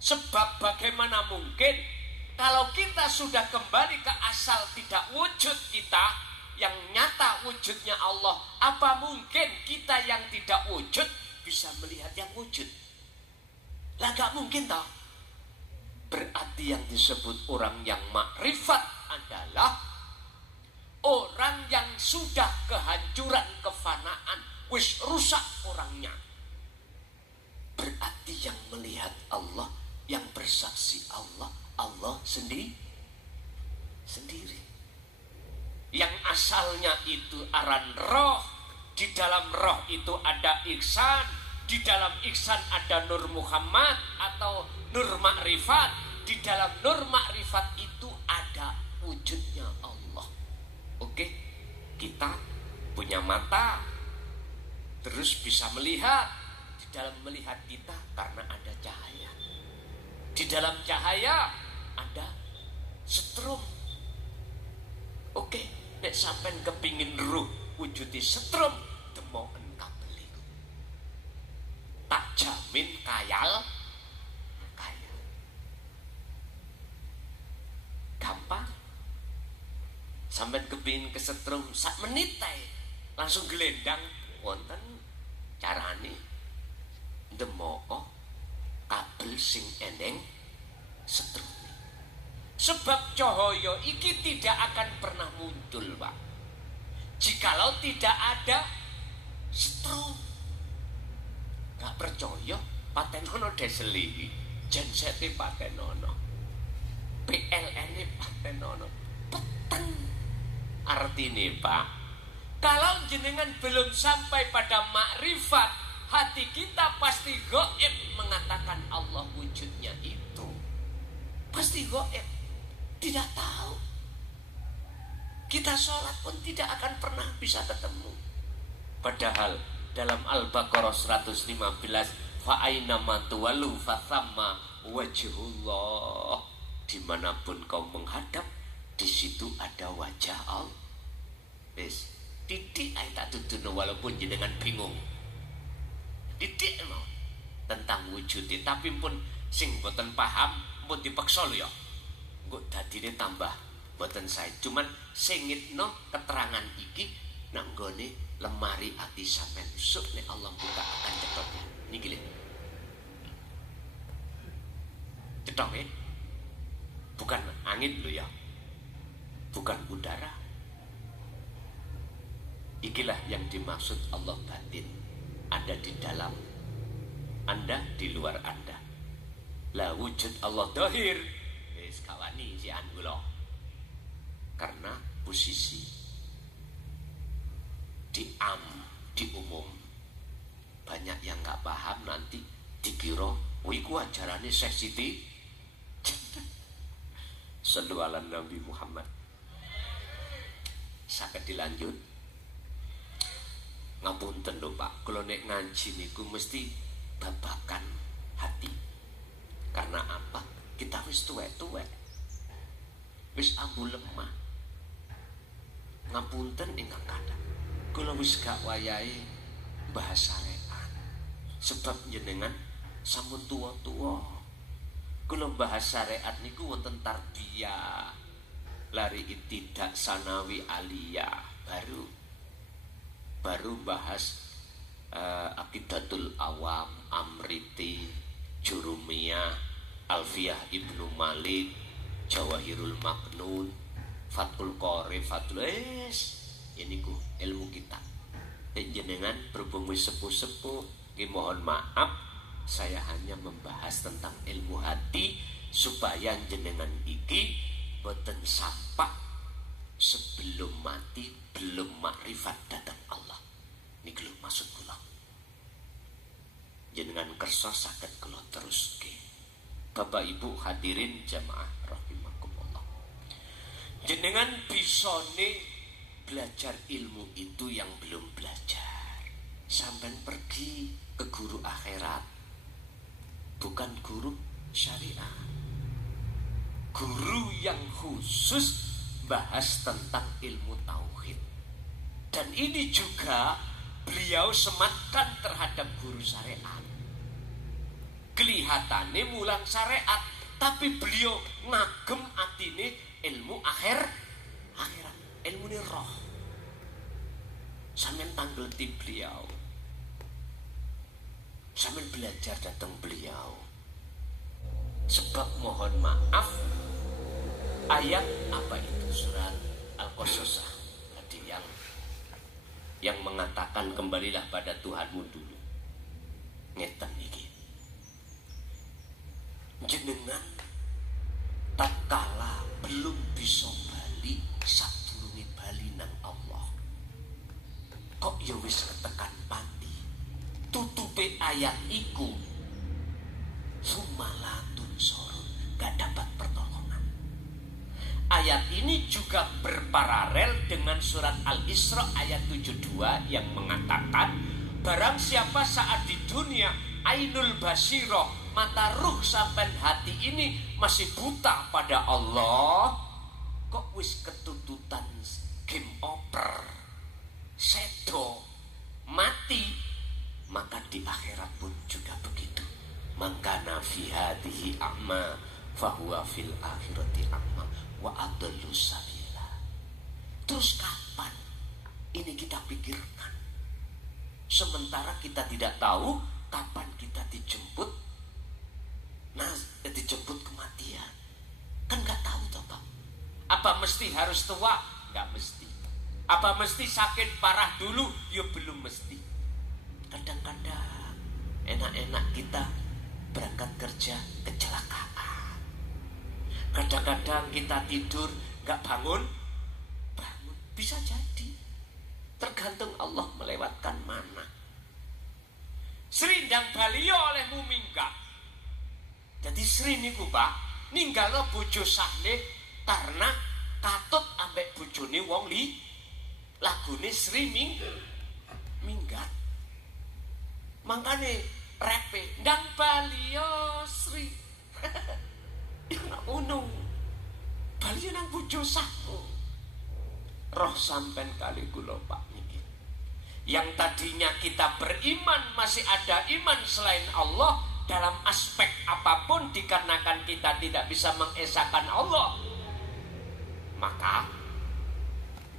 Sebab bagaimana mungkin kalau kita sudah kembali ke asal tidak wujud kita, yang nyata wujudnya Allah, apa mungkin kita yang tidak wujud bisa melihat yang wujud? Lah gak mungkin toh. Berarti yang disebut orang yang makrifat adalah orang yang sudah kehancuran, kefanaan, wis rusak orangnya. Berarti yang melihat Allah, yang bersaksi Allah, Allah sendiri. Yang asalnya itu aran roh, di dalam roh itu ada ihsan, di dalam ihsan ada Nur Muhammad atau Nur Makrifat, di dalam Nur Makrifat itu ada wujudnya Allah. Oke, kita punya mata, terus bisa melihat. Di dalam melihat kita karena ada cahaya. Di dalam cahaya ada setrum. Oke, nek sampean kepingin ruh wujudi setrum, demoken kabel iku. Tak jamin kayal. Gampang. Sampean kepingin kesetrum sak menit ae langsung gelendang wonten carane ndemoko kabel sing eneng setrum. Sebab cahaya iki tidak akan pernah muncul Pak jikalau tidak ada setrum. Gak percaya patenono deseli jensete patenono PLN patenono peteng. Artinya Pak, kalau jenengan belum sampai pada makrifat, hati kita pasti gaib mengatakan Allah wujudnya itu. Pasti gaib, tidak tahu. Kita sholat pun tidak akan pernah bisa ketemu. Padahal dalam Al-Baqarah 115, fa'aina ma tuwallu fathamma wajhullah. Dimanapun kau menghadap, di situ ada wajah Allah. Wis, titik ae tak tutuno walaupun jenengan bingung. Titik mau tentang wujudnya, tapi pun sing boten paham pun dipaksa lho ya. Engko dadine tambah boten sae. Cuman singitno keterangan iki nang nggone lemari ati sampean sok nek Allah buka akan cetoknya. Niki lho. Cetok ya. Bukan angin lho ya. Bukan udara. Ikilah yang dimaksud Allah batin. Anda di dalam, Anda di luar Anda. Lah wujud Allah dohir wis kawani si anggula. Karena posisi di umum. Banyak yang gak paham nanti dikira wiku ajarane Syekh Siti. Sallu ala Nabi Muhammad. Saged dilanjut. Ngapunten lho Pak, kula nek ngaji niku mesti babakan hati. Karena apa? Kita wis tuwek-tuwek. Wis ambu lemah. Ngapunten ingkang kadang. Kula wis gak wayahe bahas syariat. Sebab jenengan sampun tuwa-tuwa. Kula bahas syariat niku wonten tarbiyah. Lari ibtidak sanawi aliyah baru bahas Aqidatul Awam, Amriti, Jurumiyah, Alfiyah Ibnu Malik, Jawahirul Maknun, Fathul Qori, Fathul ini ku ilmu kita. Jenengan berhubung wis sepuh-sepuh, mohon maaf saya hanya membahas tentang ilmu hati supaya jenengan iki boten sampak sebelum mati belum makrifat datang Allah. Niki lho maksud kula. Jenengan kersa saged kula teruske. Bapak Ibu hadirin jamaah rahimakumullah. Jenengan bisane belajar ilmu itu yang belum belajar. Sampeyan pergi ke guru akhirat. Bukan guru syariat. Guru yang khusus bahas tentang ilmu tauhid. Dan ini juga beliau sematkan terhadap guru syariat. Kelihatannya mulang syariat, tapi beliau ngagem atine ilmu akhirat, ilmu ini roh. Sampeyan tanggleti beliau, sampeyan belajar datang beliau. Sebab mohon maaf, ayat apa itu, surat Al-Qasasah tadi yang mengatakan kembalilah pada Tuhanmu dulu. Ngeten iki. Jenengan tatkala belum bisa bali sadurunge bali nang Allah, kok ya wis ketekan pati. Tutupe ayat iku sumalatun sorot, gak dapat pertolongan. Ayat ini juga berparalel dengan surat Al-Isra ayat 72 yang mengatakan, barang siapa saat di dunia ainul basiroh, mata ruh sampai hati ini masih buta pada Allah, kok wis ketututan game over, sedo, mati, maka di akhirat pun juga begitu. Maka nafi hadihi a'ma fahuwa fil akhirati a'ma wa adallu sabila. Terus kapan ini kita pikirkan? Sementara kita tidak tahu kapan kita dijemput. Nah, dijemput kematian. Kan gak tahu toh Pak. Apa mesti harus tua? Gak mesti. Apa mesti sakit parah dulu? Ya belum mesti. Kadang-kadang enak-enak kita berangkat kerja kecelakaan. Kadang-kadang kita tidur gak bangun. Bisa jadi. Tergantung Allah melewatkan mana. Srindang baliyo olehmu minggat. Jadi Sri niku Pak ninggalo bojo sahne karena katut ambek bojone wong li. Lagune Sri minggat. Mangkane repe ndang baliyo Sri. Ya ngono. Baliyo nang bojo sahmu. Roh sampen kali kula Pak niki. Yang tadinya kita beriman masih ada iman selain Allah dalam aspek apapun, dikarenakan kita tidak bisa mengesahkan Allah, maka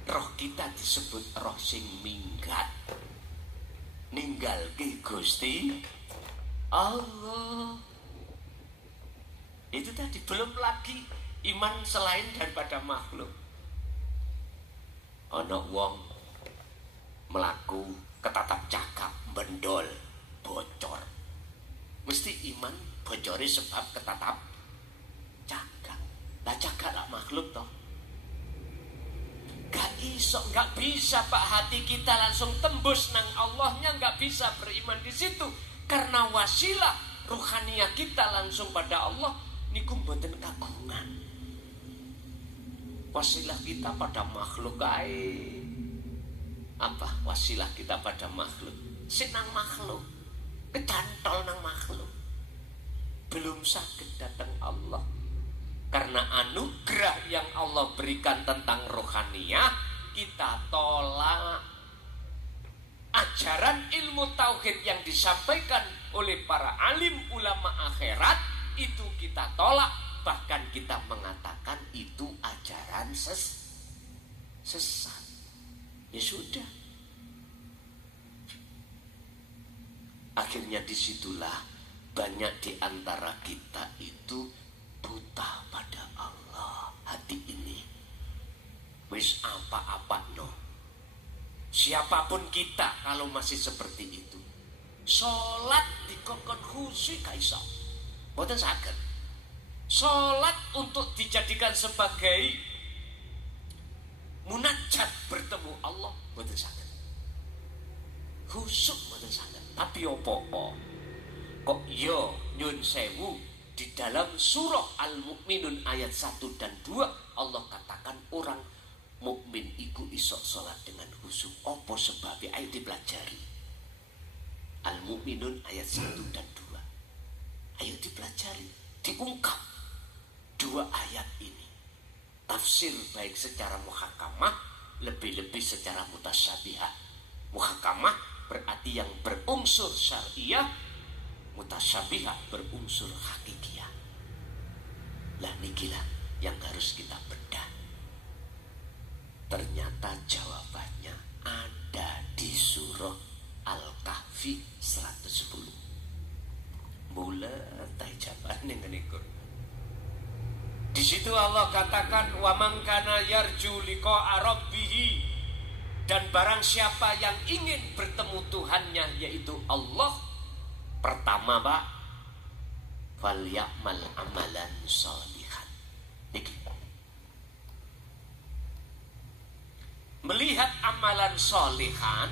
roh kita disebut roh sing minggat, ninggal ke Gusti Allah. Itu tadi, belum lagi iman selain daripada makhluk. Ana wong melaku ketatap cakap bendol bocor, mesti iman bocori sebab ketatap cakap. Lah cakap lah makhluk toh. Gak iso, gak bisa Pak, hati kita langsung tembus nang Allahnya, gak bisa beriman di situ karena wasilah ruhaniah kita langsung pada Allah niku mboten kagungan. Wasilah kita pada makhluk ae. Apa wasilah kita pada makhluk? Senang makhluk, kecantol nang makhluk, belum sakit datang Allah. Karena anugerah yang Allah berikan tentang rohaniah, kita tolak. Ajaran ilmu tauhid yang disampaikan oleh para alim ulama akhirat itu kita tolak. Bahkan kita mengatakan itu ajaran sesat. Ya sudah. Akhirnya disitulah banyak di antara kita itu buta pada Allah. Hati ini wis apa-apa no. Siapapun kita kalau masih seperti itu, sholat dikongkon khusyuk kaiso, boten saged. Sholat untuk dijadikan sebagai munajat bertemu Allah, boten saged. Khusyuk boten saged. Tapi opo-opo kok yo nyun sewu, di dalam surah Al-Mu'minun ayat 1 dan 2 Allah katakan orang mukmin iku iso sholat dengan khusyuk. Opo sebabnya? Ayo dipelajari. Al-Mu'minun ayat 1 dan 2. Ayo dipelajari, diungkap dua ayat ini. tafsir baik secara muhakamah, lebih-lebih secara mutasyabihah. Muhakamah berarti yang berunsur syariah, mutasyabihah berunsur hakikiyah. Lah nikilah yang harus kita bedah. Ternyata jawabannya ada di surah Al-Kahfi 110. Mulai jawabannya ngenikur. Di situ Allah katakan wa man kana yarju liqa'a rabbih, dan barang siapa yang ingin bertemu Tuhannya yaitu Allah, pertama Pak, falyamal amalan sholihan. Niki. Melihat amalan sholihan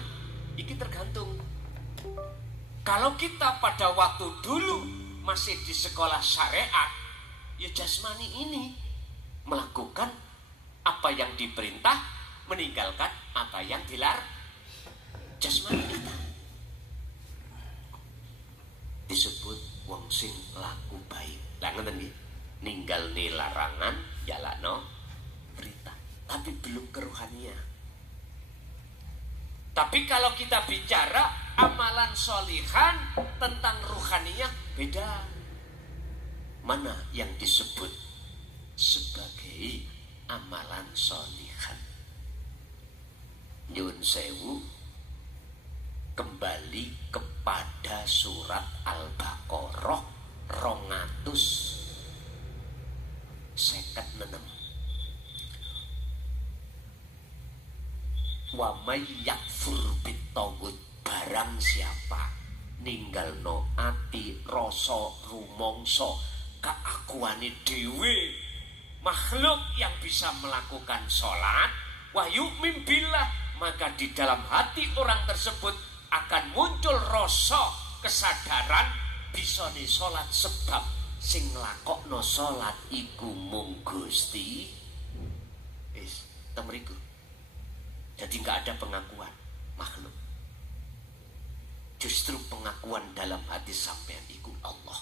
iki tergantung. Kalau kita pada waktu dulu masih di sekolah syariat, ya jasmani ini melakukan apa yang diperintah, meninggalkan apa yang dilarang. Jasmani kita disebut wong sing laku baik. Lah ngoten nggih, ninggalne larangan, jalano perintah, tapi belum keruhanian. Tapi kalau kita bicara amalan sholihan tentang ruhaniyah, beda. Mana yang disebut sebagai amalan sholihan? Nyun sewu, kembali kepada surat Al-Baqarah 256. Wa may yakfur bitaghut, barang siapa ninggalno ati rasa rumangsa keakuane dhewe, makhluk yang bisa melakukan sholat, wa yu'min billah, maka di dalam hati orang tersebut akan muncul rasa kesadaran bisa nih sholat, sebab sing nglakokno sholat iku mung Gusti. Wis temriku. Jadi nggak ada pengakuan makhluk. Justru pengakuan dalam hati sampean iku Allah.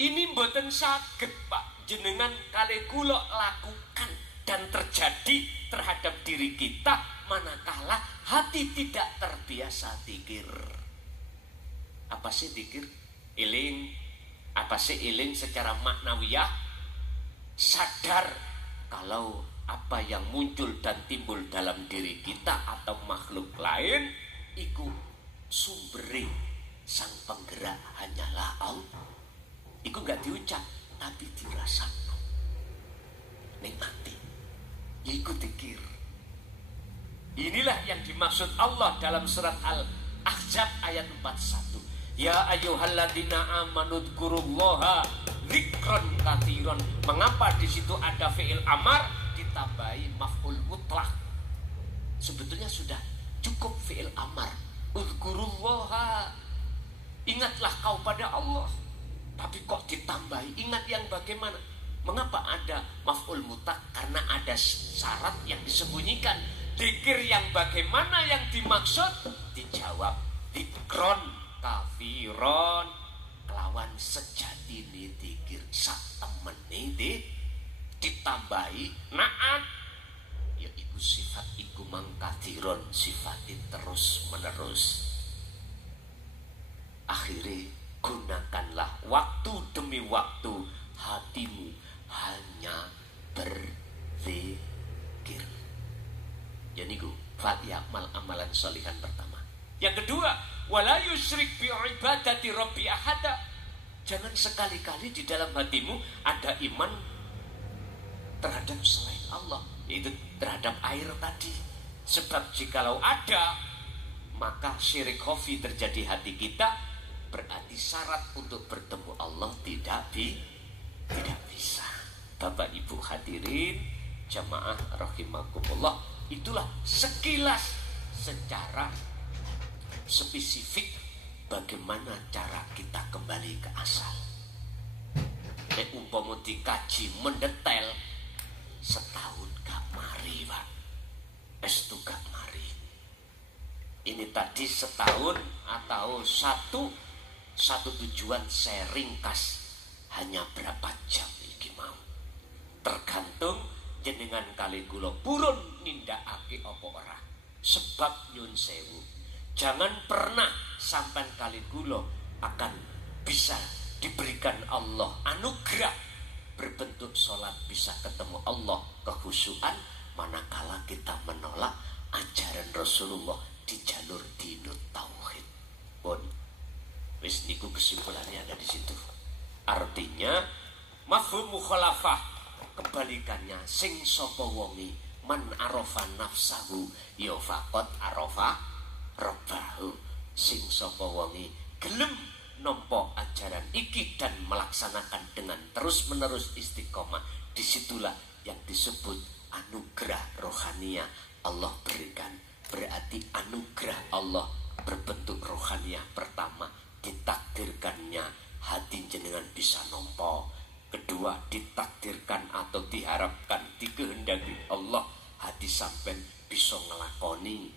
Ini mboten saged Pak jenengan kali kula lakukan dan terjadi terhadap diri kita manakala hati tidak terbiasa zikir. Apa sih zikir? Iling. Apa sih iling secara maknawiyah? Sadar kalau apa yang muncul dan timbul dalam diri kita atau makhluk lain iku sumbere sang penggerak hanyalah Allah. Iku gak diucap tapi dirasakan ning ati. Iku dikir. Inilah yang dimaksud Allah dalam surat Al-Ahzab ayat 41. Ya ayyuhalladzina amanu dzkurullaha dzikran katsiran. Mengapa di situ ada fi'il amar ditambahi maf'ul mutlaq? Sebetulnya sudah cukup fi'il amar. Udzkurullaha, ingatlah kau pada Allah. Tapi kok ditambahi ingat yang bagaimana? Mengapa ada maf'ul mutlaq? Karena ada syarat yang disembunyikan. Dzikir yang bagaimana yang dimaksud? Dijawab dzikron kafiron, kelawan sejati nih dzikir sak temen nih ditambahi naat, yaitu sifat iku mangkathiron, sifatin terus menerus. Akhirnya gunakanlah waktu demi waktu hatimu hanya berzikir. Jadi ku falyamal amalan sholihan pertama. Yang kedua, wala yusyrik bi ibadati rabbi ahada. Jangan sekali-kali di dalam hatimu ada iman terhadap selain Allah, yaitu terhadap air tadi. Sebab jikalau ada, maka syirik khafi terjadi hati kita, berarti syarat untuk bertemu Allah tidak bisa. Bapak Ibu hadirin jamaah rahimakumullah, itulah sekilas secara spesifik bagaimana cara kita kembali ke asal. Umpama dikaji mendetail setahun gak mari Pak, estu gak mari. Ini tadi setahun atau satu tujuan saya ringkas hanya berapa jam iki mau. tergantung jenengan kali kula purun nindakake apa ora. Sebab nyun sewu, jangan pernah sampai kali kula akan bisa diberikan Allah anugerah berbentuk sholat bisa ketemu Allah kekhusyuan manakala kita menolak ajaran Rasulullah di jalur dinut tauhid. Pun wis niku kesimpulannya ada di situ. Artinya mafhum mukhalafah kebalikannya sing sapa wonge man arafa nafsahu ya faqat arafa rabbahu. Sing sapa wonge gelem nampa ajaran iki dan melaksanakan dengan terus-menerus istiqomah, disitulah yang disebut anugerah rohania Allah berikan. Berarti anugerah Allah berbentuk rohania pertama ditakdirkannya hati jenengan bisa nampa. Kedua, ditakdirkan atau diharapkan dikehendaki Allah hati sampean bisa ngelakoni.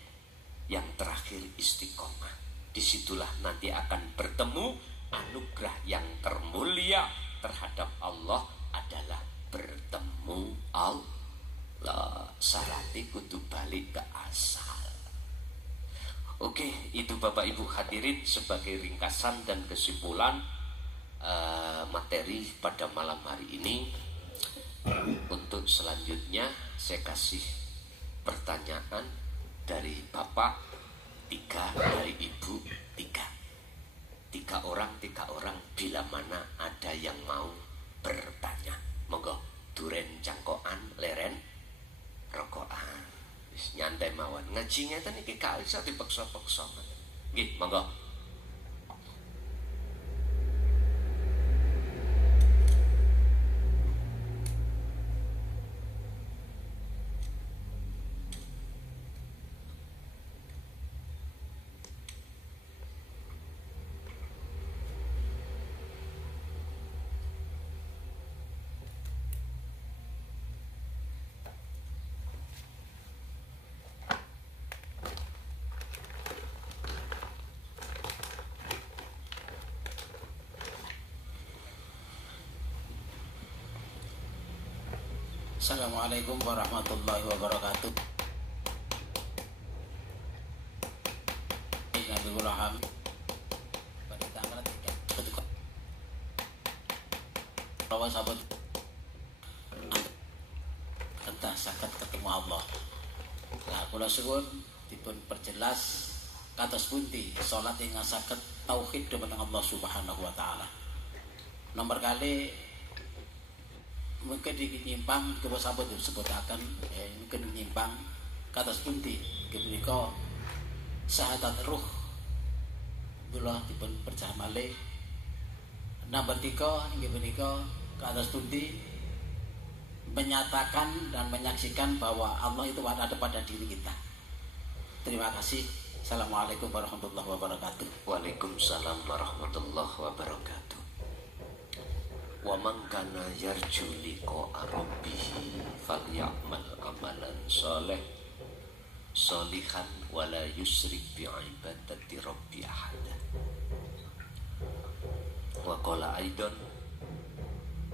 Yang terakhir istiqomah. Disitulah nanti akan bertemu anugerah yang termulia terhadap Allah adalah bertemu Allah. Syaratnya kudu balik ke asal. Oke, itu Bapak Ibu hadirin sebagai ringkasan dan kesimpulan materi pada malam hari ini. Untuk selanjutnya saya kasih pertanyaan dari Bapak 3, dari Ibu 3. 3 orang bila mana ada yang mau bertanya. Monggo duren cangkokan leren rokokan. Wis nyantai mawon. Ngaji ngeten iki gak iso dipaksa-paksa. Nggih, monggo. Assalamualaikum warahmatullahi wabarakatuh. Nabi Raham pada tanggal 3 bahwa sahabat entah sakit ketemu Allah. Nah, kula suwun dipun perjelas kados pundi salat ingkang saged tauhid dhumateng Allah Subhanahu wa taala. Nomor kali mungkin nyimpang coba sahabat disebutakan mungkin nyimpang kados pundi kemenika syahadat ruh kula dipun percaya malih. Nomor 3 inggih menika kados pundi menyatakan dan menyaksikan bahwa Allah itu ada pada diri kita. Terima kasih. Assalamualaikum warahmatullahi wabarakatuh. Waalaikumsalam warahmatullahi wabarakatuh. Wa man kana yarju liqa'a rabbih falyamal amalan shalih sholihan wala yusyrik bi ibadati rabbi ahada. Wa qala aidan,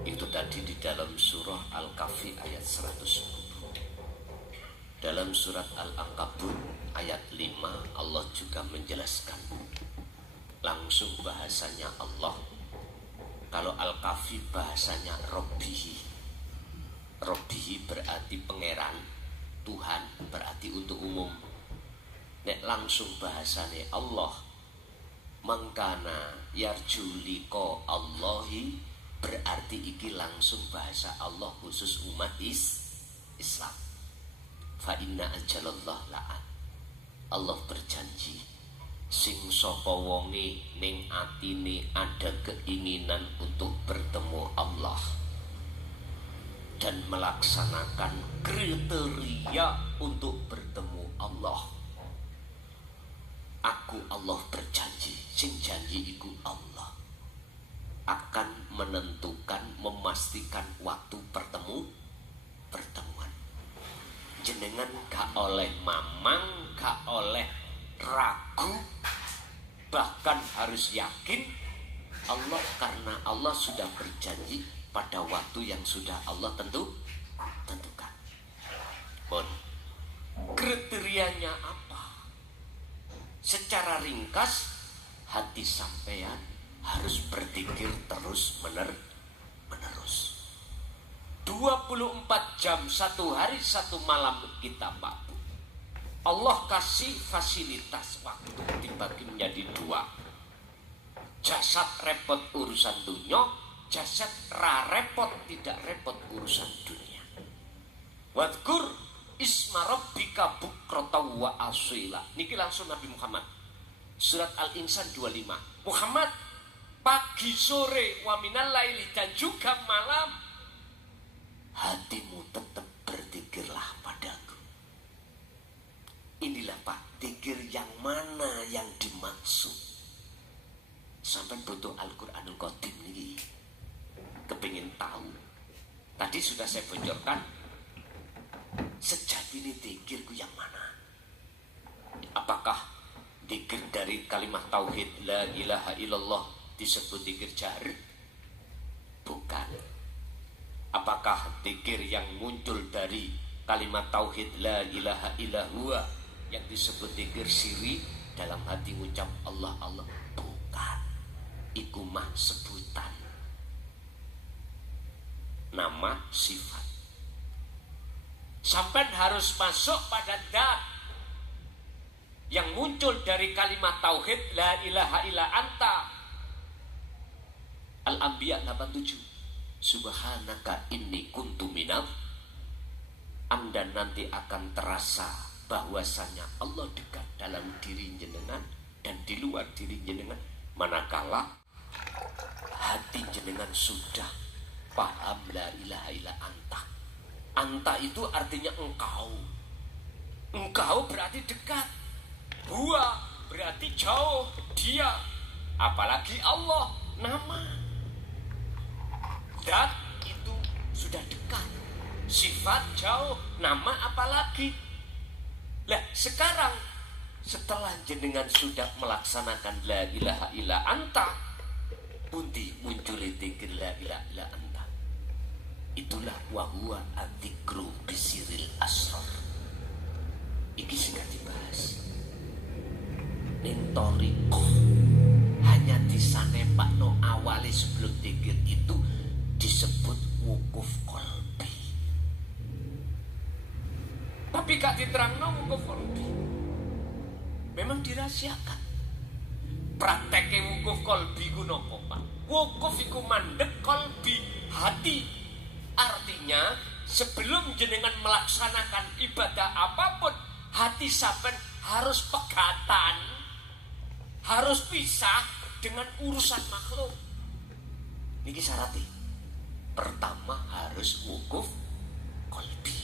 itu tadi di dalam surah Al-Kahfi ayat 110. Dalam surat Al-Ankabut ayat 5 Allah juga menjelaskan langsung bahasanya Allah. Kalau Al-Kahfi bahasanya Rabbihi. Rabbihi berarti pangeran, Tuhan berarti untuk umum. Nek langsung bahasanya Allah, mangkana yarju liqa Allahi, berarti iki langsung bahasa Allah khusus umat Islam. Fa inna ajalallah la'at. Allah berjanji sing sapa wonge ning atine ada keinginan untuk bertemu Allah dan melaksanakan kriteria untuk bertemu Allah, aku Allah berjanji, sing janji iku Allah akan menentukan, memastikan waktu pertemuan. Jenengan gak oleh mamang, gak oleh ragu, bahkan harus yakin Allah, karena Allah sudah berjanji pada waktu yang sudah Allah tentukan. Bon, kriterianya apa? Secara ringkas, hati sampean harus berzikir terus menerus. 24 jam, 1 hari 1 malam kita mampu. Allah kasih fasilitas waktu dibagi menjadi 2. Jasad repot urusan dunia, jasad repot tidak repot urusan dunia. Wadkur isma rabbika bukratan wa asila. Niki langsung Nabi Muhammad. Surat Al-Insan 25. Muhammad, pagi sore wa minal laili dan juga malam, hatimu tetap berzikirlah padaku. Inilah Pak, zikir yang mana yang dimaksud? Sampai butuh Al-Quranul Qadim nih, kepingin tahu. Tadi sudah saya bocorkan, sejati ini zikirku yang mana? Apakah zikir dari kalimat tauhid la ilaha illallah disebut zikir jahri? Bukan. Apakah zikir yang muncul dari kalimat tauhid la ilaha illallah yang disebut zikir siri dalam hati ucap Allah Allah? Bukan. Iku mah sebutan nama sifat. Sampai harus masuk pada dat yang muncul dari kalimat tauhid la ilaha illa anta. Al-Anbiya 87. Subhanaka inni kuntu minal. Anda nanti akan terasa bahwasanya Allah dekat dalam diri jenengan dan di luar diri jenengan, manakala hati jenengan sudah paham la ilaha illa anta. Anta itu artinya engkau. Engkau berarti dekat. Huwa berarti jauh. Dia, apalagi Allah, nama. Dat itu sudah dekat. Sifat jauh, nama apalagi. Lah sekarang setelah jenengan sudah melaksanakan la ilaha illa anta, pundi muncul zikir la ilaha illa anta. Itulah wahuwa adzikru bisiril asrar. Iki sing dibahas. Ning thariqah hanya disanepakno awali sebelum zikir itu disebut wukuf qalbi. Tapi gak diterangno wukuf qalbi. Memang dirahasiakan. Prakteknya wukuf qalbi ku napa, Pak? Wukuf iku mandek qalbi, hati. Artinya sebelum jenengan melaksanakan ibadah apapun, hati sampean harus pegatan, harus pisah dengan urusan makhluk. Niki syaratnya. Pertama harus wukuf qalbi.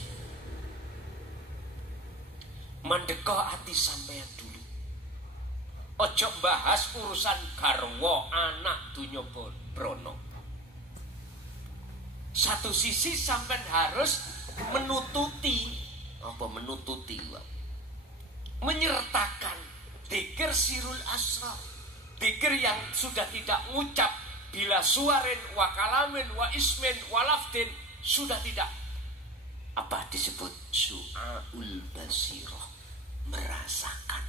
Mandeka hati sampean dulu. Ojo bahas urusan garwa anak dunya brono. Satu sisi sampean harus menututi, menyertakan zikir sirul asrar, zikir yang sudah tidak ngucap bila suarin wa kalamin wa ismin wa lafdin, sudah tidak. Apa disebut su'aul basirah, merasakan.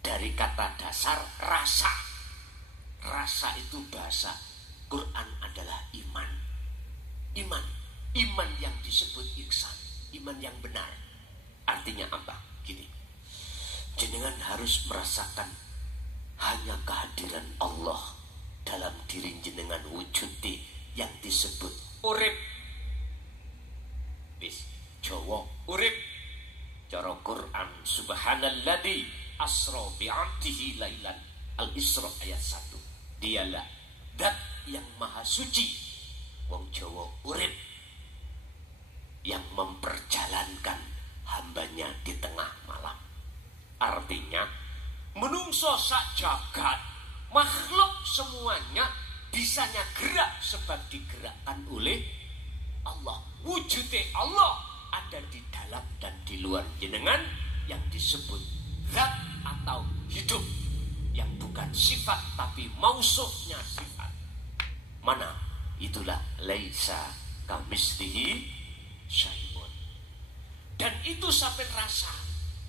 Dari kata dasar rasa. Rasa itu bahasa Quran adalah iman. Iman yang disebut ihsan, iman yang benar. Artinya apa? Gini, jenengan harus merasakan hanya kehadiran Allah dalam diri jenengan, wujudi yang disebut urip. Bis Jawa urip. Cara Quran subhanalladzi asra bi'abdihi lailan. Al-Isra ayat 1. Dialah dat yang maha suci. Wong Jawa urip, yang memperjalankan hambanya di tengah malam. Artinya menungso sak jagat, makhluk semuanya bisanya gerak sebab digerakkan oleh Allah. Wujudnya Allah ada di dalam dan di luar jenengan yang disebut zat atau hidup, yang bukan sifat tapi mausufnya sifat. Mana Itulah laisa kamitslihi syai'un. Dan itu sampai rasa.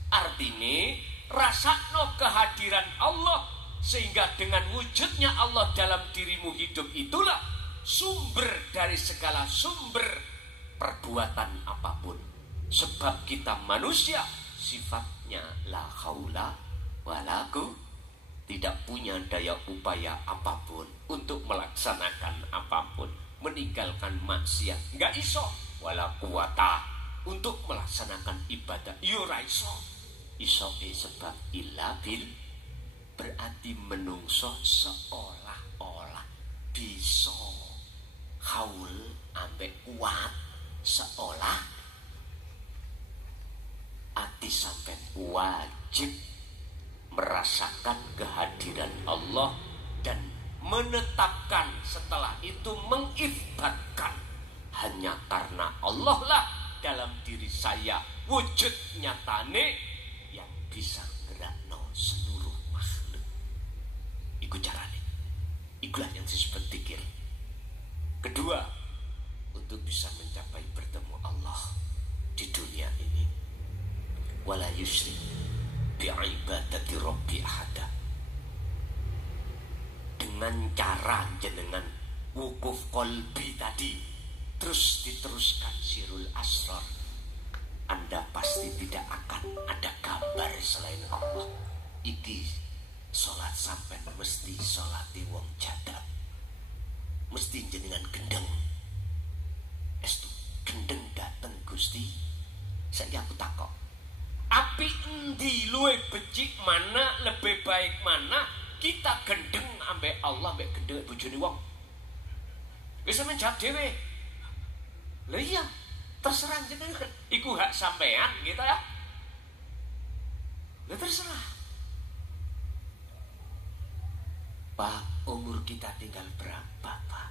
Artinya rasakno kehadiran Allah, sehingga dengan wujudnya Allah dalam dirimu hidup itulah sumber dari segala sumber perbuatan apapun. Sebab kita manusia sifatnya la haula wala quwwata, tidak punya daya upaya apapun untuk melaksanakan apapun, meninggalkan maksiat nggak iso, wala quwata untuk melaksanakan ibadah yo ra iso. Iso sebab illa bil, berarti menungso seolah-olah bisa haul ambek kuat, seolah ati sampai wajib merasakan kehadiran Allah dan menetapkan, setelah itu mengisbatkan hanya karena Allah lah dalam diri saya wujud nyatane yang bisa gerakno seluruh makhluk. Iku carane, ikulah yang disebut zikir. Kedua, untuk bisa mencapai bertemu Allah di dunia ini, wala yusyrik bi'ibadati rabbi ahada, dengan cara jenengan wukuf kolbi tadi terus diteruskan sirul asrar, Anda pasti tidak akan ada gambar selain Allah. Iki sholat sampai mesti sholati wong jadab, mesti jenengan gendeng. Estu gendeng dateng Gusti. Saya aku takok, api endi luwih becik mana, lebih baik mana? Kita gendeng ambek Allah, ambek gendeng bojone wong. Wis sampeyan jawab dhewe. Lah iya, terserah jenengan. Iku hak sampean gitu ya. Lah terserah. Pak, umur kita tinggal berapa, Pak?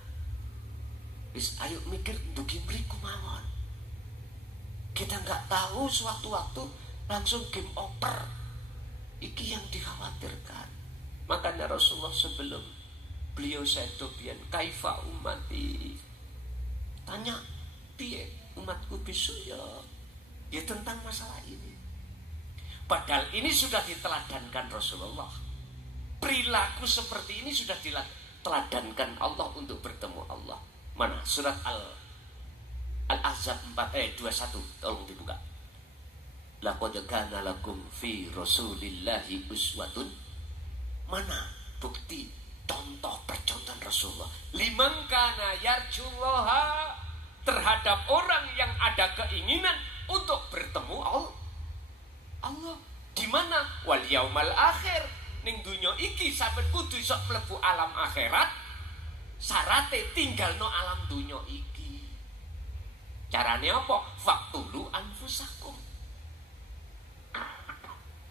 Wis ayo mikir dugi mriku mawon. Kita nggak tahu sewaktu-waktu langsung game over. Iki yang dikhawatirkan. Makanya Rasulullah sebelum beliau sedobian kaifa umati, tanya piye umatku besok ya tentang masalah ini. Padahal ini sudah diteladankan Rasulullah. Perilaku seperti ini sudah diteladankan Allah untuk bertemu Allah. Mana surat Al-Ahzab 4 ayat 21, tolong dibuka. Laqad kana lakum fi Rasulillahi uswatun. Mana bukti contoh percontohan Rasulullah? Liman kana yarjullaha, terhadap orang yang ada keinginan untuk bertemu Allah. Di mana? Wal yaumal akhir. Ning dunya iki sampeyan kudu iso mlebu alam akhirat. Syarate tinggalno alam dunya iki. Carane apa? Faqtulu anfusakum.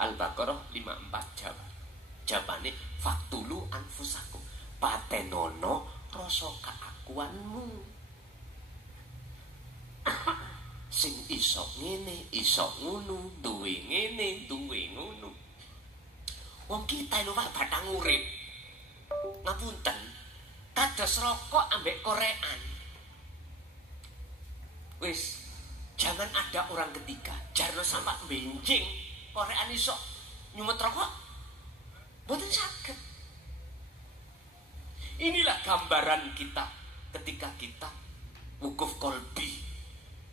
Al-Baqarah 54 jawab. Jawabane faqtulu anfusakum. Patenono rasa keakuanmu. Sing iso ngene, iso ngono, duwe ngene, duwe ngono. Wong kita lho Pak batang urip. Ngapunten, kados rokok ambek korean. Wis, jangan ada orang ketiga. Jarno sampai benjing, korean iso nyumet rokok. Mboten saged. Inilah gambaran kita ketika kita wukuf kolbi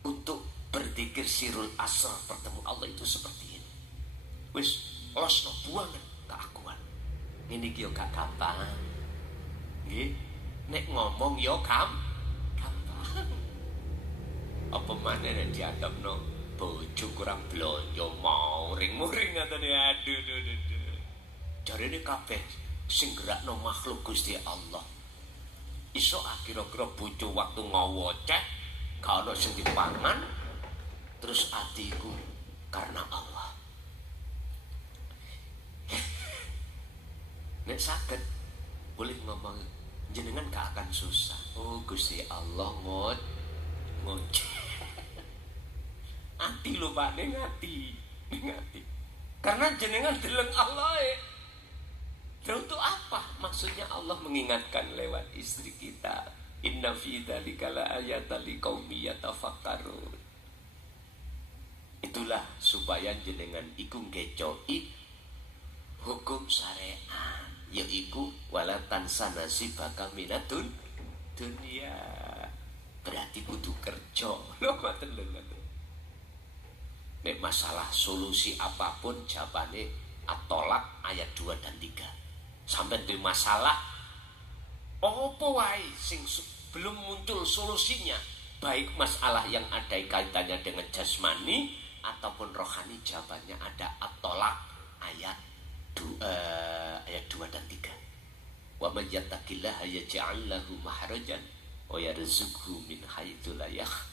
untuk berzikir sirul asrar, bertemu Allah itu seperti ini. Wis losno buangan keakuan. Ini ki yo gak gampang. Nggih, nek ngomong yo gampang. Apa maneh nek diadepno bojo kurang blonjo mauring-muring ngatone aduh. Jarene kabeh sing gerakno makhluk Gusti Allah. Iso kira-kira bojo waktu ngowoceh gak ono sing dipangan, terus atiku karena Allah. Nek saged boleh ngomong jenengan gak akan susah. Oh Gusti Allah ngoceh. Ati lho Pak, ning ati. Karena jenengan deleng Allah Dan untuk apa? Maksudnya Allah mengingatkan lewat istri kita. Inna fi dzalika laayatan liqaumi yatafakkarun. Itulah supaya jenengan iku ngecoki hukum syariat, yaiku wala tansana sibaka minatun dunia. Berarti kudu kerja. Lho ngoten lho. Nek masalah solusi apapun jawabane At-Tolak ayat 2 dan 3. Sampai di masalah apa wae sing belum muncul solusinya, baik masalah yang ada kaitannya dengan jasmani ataupun rohani, jawabannya ada At-Tolak ayat 2 dan 3. Wa may yattaqillaha yaj'al lahu mahrajan wa yarzuqhu min haitsu la yahtasib.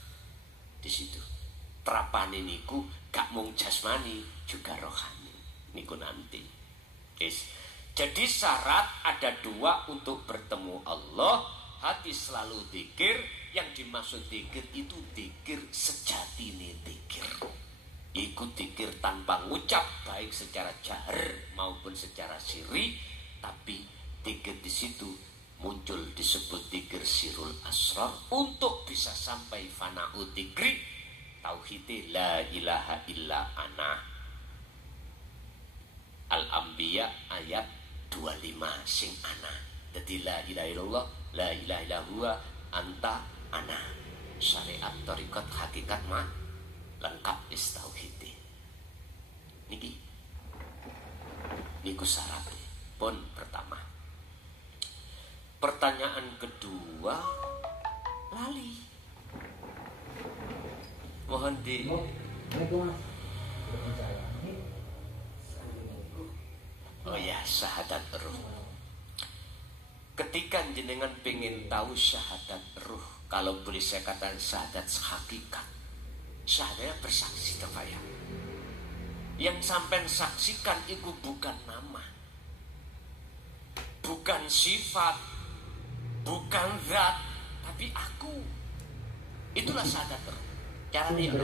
Di situ terapane niku gak mung jasmani juga rohani niku nanti. Jadi syarat ada 2 untuk bertemu Allah. Hati selalu dzikir. Yang dimaksud dzikir itu dzikir sejati nih dzikir. Ikut dzikir tanpa ngucap, baik secara jahar maupun secara sirri. Tapi dzikir di situ muncul disebut dzikir sirul asrar untuk bisa sampai fana'u dzikri tauhid la ilaha illa ana. Al-Anbiya ayat 25 sing ana. Jadi la ilaha illallah, la ilaha illa huwa anta ana. Syariat thariqat hakikat mah lengkap istauhid. Niku syarat pun pertama. Pertanyaan kedua lali. Mohon di Oh ya, syahadat ruh. Ketika jenengan pengen tahu syahadat ruh, kalau boleh saya katakan syahadat hakikat, syahadatnya bersaksi terbayang. Yang sampai saksikan itu bukan nama, bukan sifat, bukan zat, tapi aku. Itulah syahadat ruh. Caranya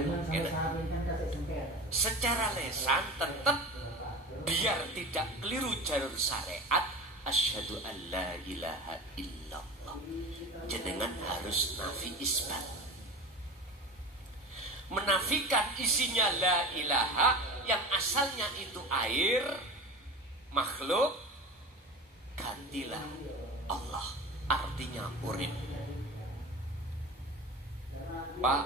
secara lesan tetap biar tidak keliru jalur syariat. Asyhadu an la ilaha illallah. Jenengan harus nafi isbat. Menafikan isinya la ilaha yang asalnya itu air, makhluk, gantilah Allah. Artinya urip. Pak,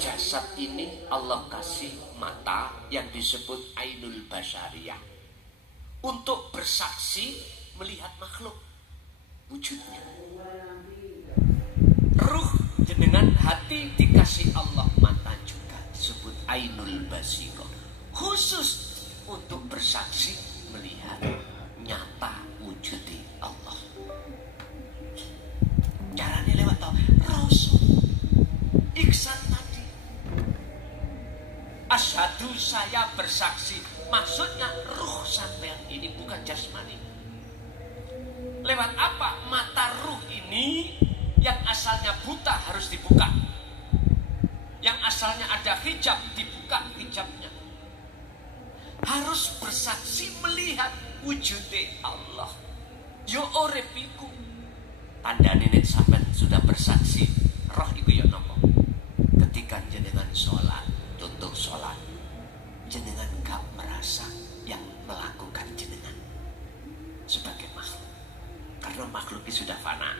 jasad ini Allah kasih mata yang disebut ainul basyariyah untuk bersaksi melihat makhluk wujudnya. Ruh jenengan hati dikasih Allah mata juga disebut ainul basirah, khusus untuk bersaksi melihat nyata wujudi Allah. Caranya lewat tahu rasul iksan tadi. Asyhadu, saya bersaksi. Maksudnya ruh sampean ini bukan jasmani. Lewat apa? Mata ruh ini yang asalnya buta harus dibuka. Yang asalnya ada hijab dibuka hijabnya. Harus bersaksi melihat wujudnya Allah. Yo orepiku. Tanda nenek sampean sudah bersaksi. Roh iku ya nopo. Ketika jenengan sholat, contoh sholat, jenengan gak merasa yang melakukan jenengan sebagai makhluk, karena makhluk itu sudah fana,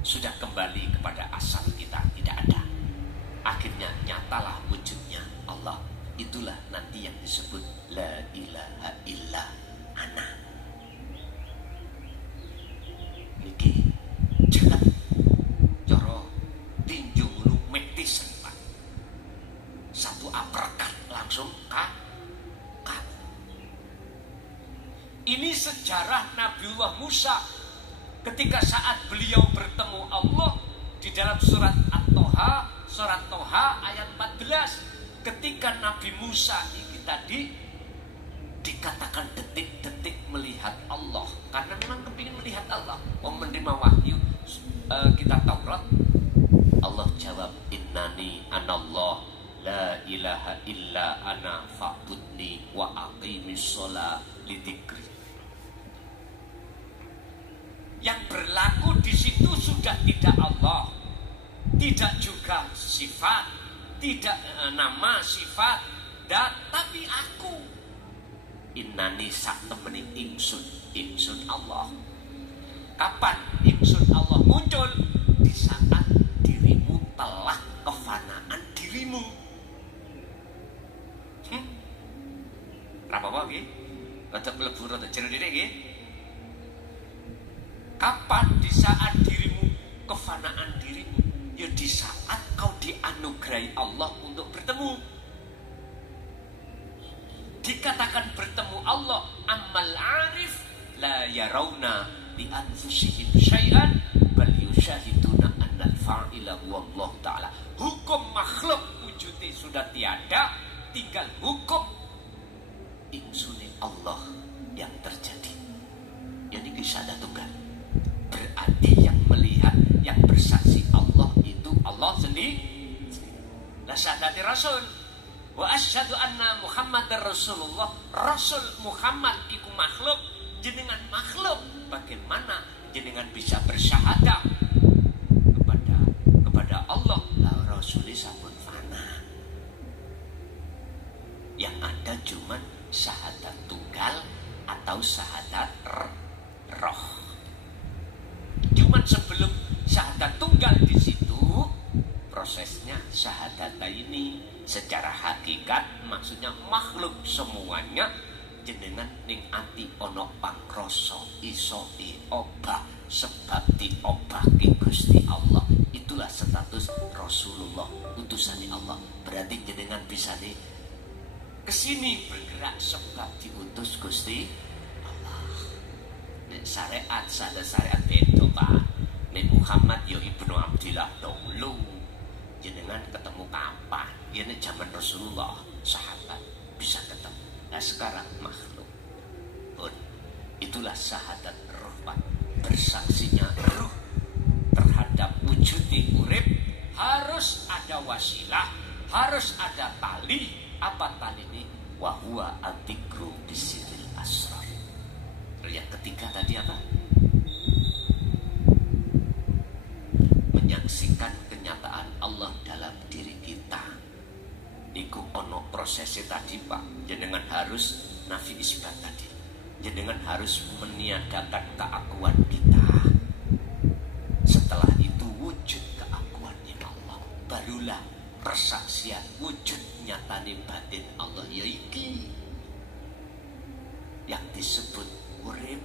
sudah kembali kepada asal kita, tidak ada. Akhirnya nyatalah wujudnya Allah. Itulah nanti yang disebut la ilaha illa ana. Niki jangan coro tinju lu metis Pak. Satu aperkat langsung kak. Ini sejarah Nabiullah Musa ketika saat beliau bertemu Allah di dalam surat At-Toha, surat Toha ayat 14. Ketika Nabi Musa ini tadi dikatakan detik-detik melihat Allah, karena memang kepingin melihat Allah, mau menerima wahyu kitab Taurat. Allah jawab, innani anallah la ilaha illa ana fa'budni wa aqimis sholat lidzikri. Yang berlaku di situ sudah tidak Allah, tidak juga sifat, tidak nama sifat, dan tapi aku. Innani sak temeni ingsun Allah. Kapan ingsun Allah muncul? Di saat dirimu telah kefanaan dirimu. Apa nggih? Rada mlebu rada jero dhewe nggih. Kapan? Di saat dirimu kefanaan dirimu. Ya di saat kau dianugerahi Allah untuk bertemu. Dikatakan bertemu Allah, amal arif la yarawna li anfusihim syai'an bal yusyahiduna annal fa'ila wallahu ta'ala. Hukum makhluk wujudnya sudah tiada, tinggal hukum insune Allah yang terjadi. Jadi kisah tunggal. Berarti yang melihat, yang bersaksi Allah itu Allah sendiri. La syahadati Rasul. Wa asyhadu anna Muhammadar Rasulullah. Rasul Muhammad iku makhluk, jenengan makhluk. Bagaimana jenengan bisa bersyahadah kepada Allah? La Rasuli sampun fana. Yang ada cuma syahadat tunggal atau syahadat roh. Cuman sebelum syahadat tunggal di situ prosesnya syahadat ini secara hakikat maksudnya makhluk semuanya jenengan ning ati ana pangrasa iso diobah sebab diobahke Gusti Allah. Itulah status Rasulullah utusan Allah. Berarti jenengan bisa nih kesini bergerak sebab diutus Gusti Allah. Nek syariat sada syariat beda Pak. Nek Muhammad yo Ibnu Abdillah dulu. Jenengan ketemu kapan? Ya nek zaman Rasulullah sahabat bisa ketemu. Nah sekarang makhluk pun itulah syahadat ruh Pak. Bersaksinya ruh terhadap wujud di urip harus ada wasilah, harus ada tali. Apa tali ini? Wahwa antikru bisiril asrar. Yang ketiga tadi apa? Menyaksikan kenyataan Allah dalam diri kita. Niku ono prosesnya tadi Pak. Jenengan harus nafi isbat tadi. Jenengan harus meniadakan keakuan kita. Setelah itu wujud keakuannya Allah. Barulah persaksian wujud nyatane batin Allah yaiki yang disebut urip.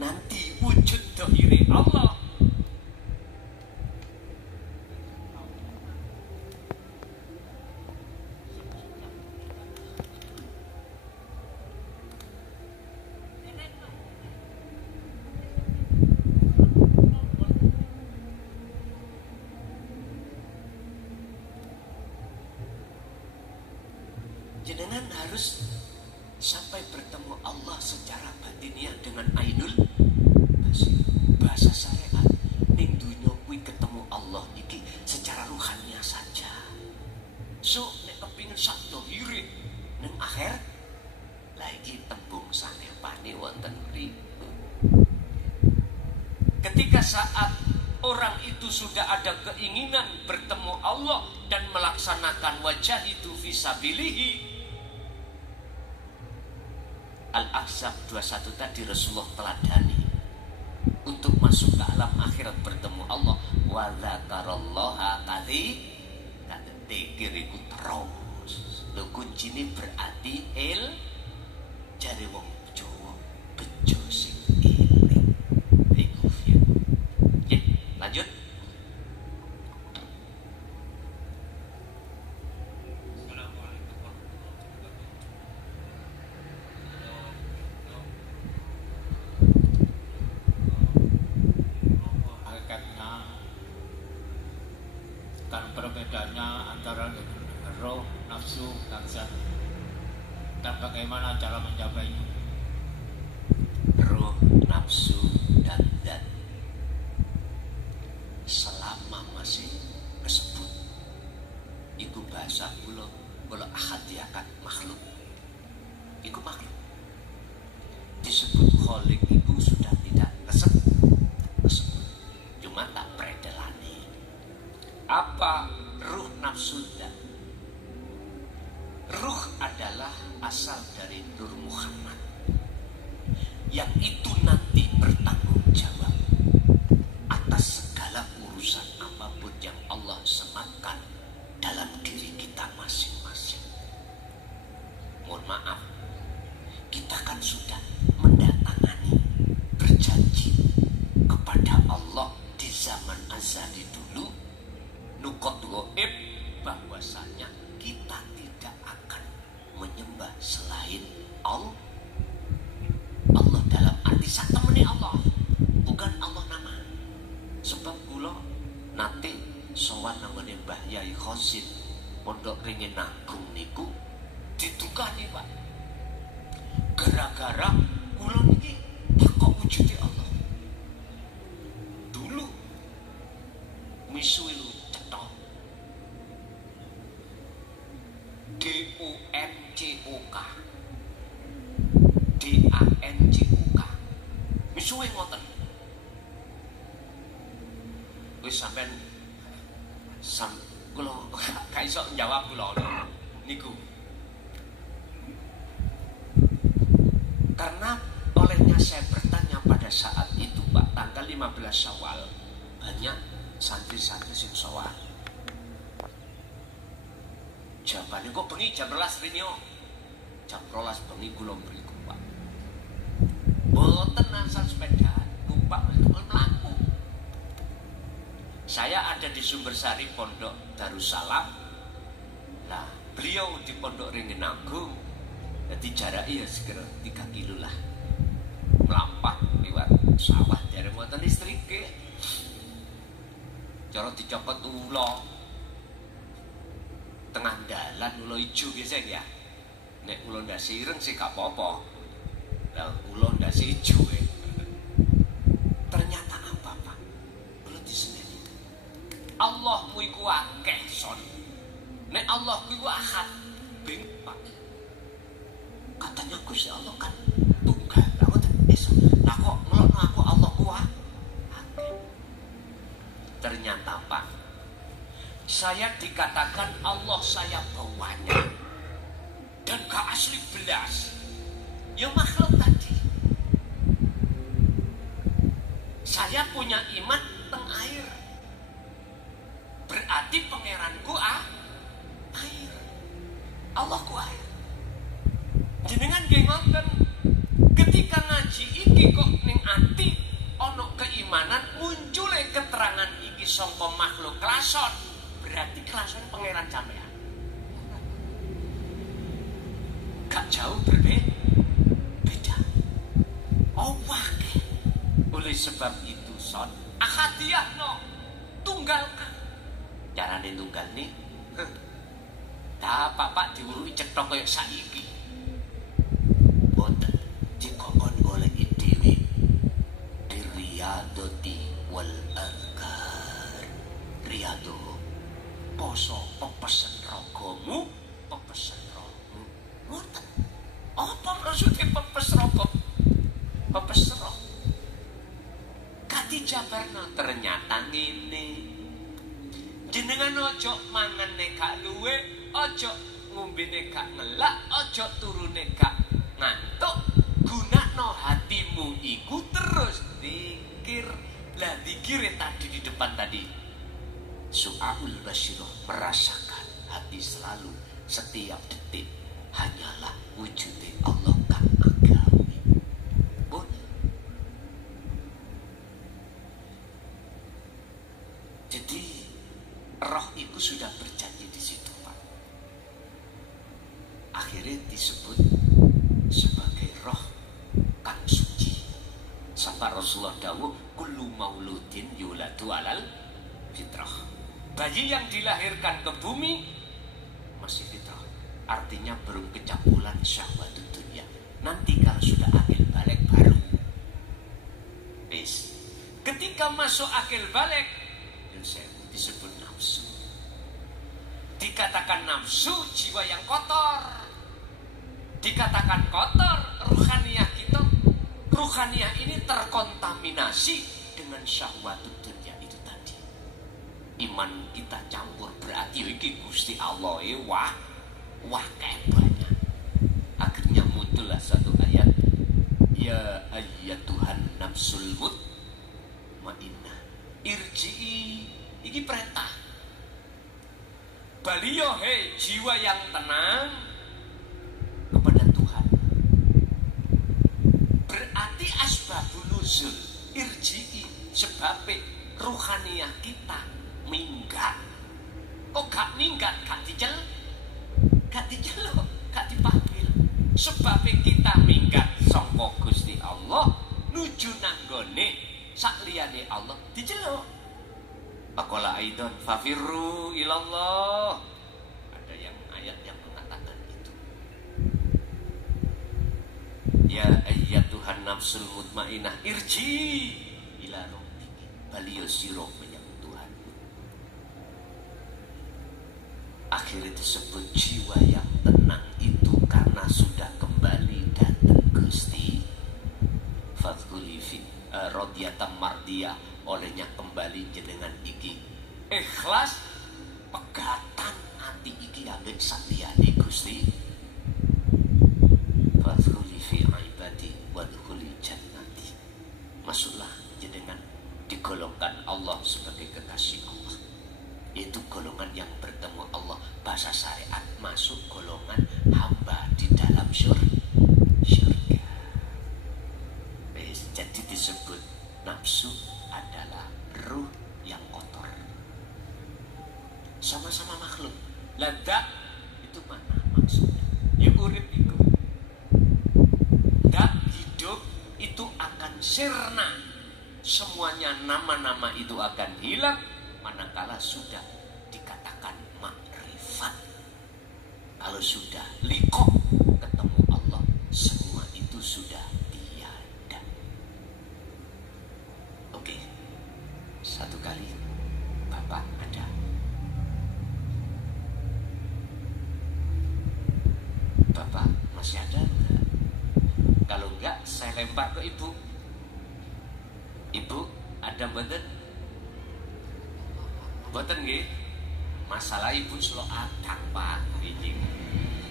Nanti wujud dhahire Allah. Jenengan harus sampai bertemu Allah secara batiniah dengan ainul bahasa syariat. Ning dunya kuwi ketemu Allah iki secara ruhania saja. So nek kepingin sak dohire ning akhir lagi tembung sanepane wonten mriku. Ketika saat orang itu sudah ada keinginan bertemu Allah dan melaksanakan wajah itu fisabilihi. Al-Ahzab 21 tadi Rasulullah teladani untuk masuk ke alam akhirat bertemu Allah. Wa dzakarallaha dzikriku terus. Lho kuncine berarti jare wong Jawa bejo sing eling. Iku ya. Lanjut. Perbedaannya antara roh, nafsu, dan zat, dan bagaimana cara menjaganya? Roh, nafsu, dan zat selama masih kesebut iku bahasa kula ahadiakan makhluk. Iku makhluk disebut kholik iku sudah tidak kesebut. zaman azali dulu nukot goib bahwasanya kita tidak akan menyembah selain Allah. Allah dalam arti sak temene Allah, bukan Allah nama. Sebab kula nate sowan namanya Mbah Yai Khosin Pondok Ringin Agung niku ditukani Pak. Gara-gara kula niki takok wujude Allah. Dulu misuwi cetok DUNCOK DANCOK misuwi ngoten. Wis sampean kula gak iso jawab kula niku. Karena olehnya saya bertanya pada saat itu Pak, tanggal 15 Syawal banyak santri-santri sing sowan. Jawabannya kok bengi jam 12 rinyo. Jam 12 bengi kula mriku Pak. Mboten asal sepeda, numpak mlaku. Saya ada di Sumbersari Pondok Darussalam. Nah, beliau di Pondok Ringin Agung. Jadi jaraknya ya sekitar 3 kilo lah. Melampah lewat sawah dari motor listrik ke. Cara dicopot ulo. Tengah dalan ulo hijau biasa ya. Nek ulo ndase ireng sih gak apa-apa. Lah ulo ndase hijau ternyata apa Pak? Ulo disendiri. Allahmu iku akeh son. Nek Allahku iku ahad. Bing Pak. Katanya Gusti Allah kan tunggal. Lah kok ngelokno aku Allah kuat. Ternyata Pak, saya dikatakan Allah saya bawanya dan gak asli belas. Ya makhluk tadi. Saya punya iman teng air. Berarti pangeranku air. Allahku air. Jenengan nggih ngoten. Ketika ngaji iki kok ning ati ana keimanan muncul keterangan iki saka makhluk klason. Berarti klason pangeran sampean. Gak jauh berbeda. Oh wakil. Oleh sebab itu son ahadiyah no tunggalkan. Carane tunggal nih. Pak diurui cetok kaya saiki. Boten dikongkon golek dhewe di riyadati wal azkar. Riyadu poso pepesen rogomu, pepesen rohmu. Ngoten. Apa maksudnya pepes rogo? Pepes roh. Kati jabarna ternyata ngene. Jenengan ojo mangan nek gak luwe, ojo ngombene gak ngelak, ojo turune gak ngantuk. Gunakno hatimu iku terus dikir. Lah dikir tadi di depan tadi. Su'aul Basiroh merasakan hati selalu setiap detik hanyalah wujudnya Allah kang agawi. Pun jadi roh itu sudah berjanji di situ Pak. Akhirnya disebut sebagai roh kang suci. Sampai Rasulullah dawuh kullu mauludin yuladu alal fitrah. Bayi yang dilahirkan ke bumi masih fitrah. Artinya belum kecampuran syahwat dunia. Nanti kalau sudah akil balik baru. Ketika masuk akil balik disebut nafsu. Dikatakan nafsu jiwa yang kotor. Dikatakan kotor ruhaniyah kita. Ruhaniyah ini terkontaminasi dengan syahwat dunia itu tadi. Iman kita campur berarti iki Gusti Allah wah kayak banyak. Akhirnya muncullah satu ayat, ya ayyatuhan nafsul mutmainnah irji'i. Iki perintah. Baliyo hei jiwa yang tenang kepada Tuhan. Berarti asbabun nuzul irji'i, sebab ruhaniyah kita minggat. Kok gak minggat, gak diceluk, gak dipanggil. Sebab kita minggat sangka Gusti Allah nuju nanggone sakliyane Allah diceluk. Faqala aidan fafirru ilallah. Ada yang ayat yang mengatakan itu. Ya ayyatuhan nafsul mutmainnah irji ila rabbiki baliyo siro menyang Tuhan. Akhirnya disebut jiwa yang tenang itu karena sudah kembali datang Gusti. Fadhuli fi radiyatan mardiyah, olehnya kembali jenengan iki ikhlas pegatan ati iki ambek sakliyane Gusti. Fadhuli fi ibadi wadkhuli jannati. Masuklah jenengan digolongkan Allah sebagai kekasih Allah. Itu golongan yang bertemu Allah. Bahasa syariat masuk golongan hamba di dalam surga. Jadi disebut nafsu adalah ruh yang kotor. Sama-sama makhluk. Ladak itu mana maksudnya? Ya urip itu. Dak hidup itu akan sirna. Semuanya nama-nama itu akan hilang manakala sudah dikatakan makrifat. Kalau sudah liqah ketemu Allah, semua itu sudah tiada. Oke, satu kali Bapak ada. Bapak masih ada enggak? Kalau enggak, saya lempar ke Ibu. Ibu, ada mboten? Mboten nggih? Masalah Ibu selo adang Pak iki.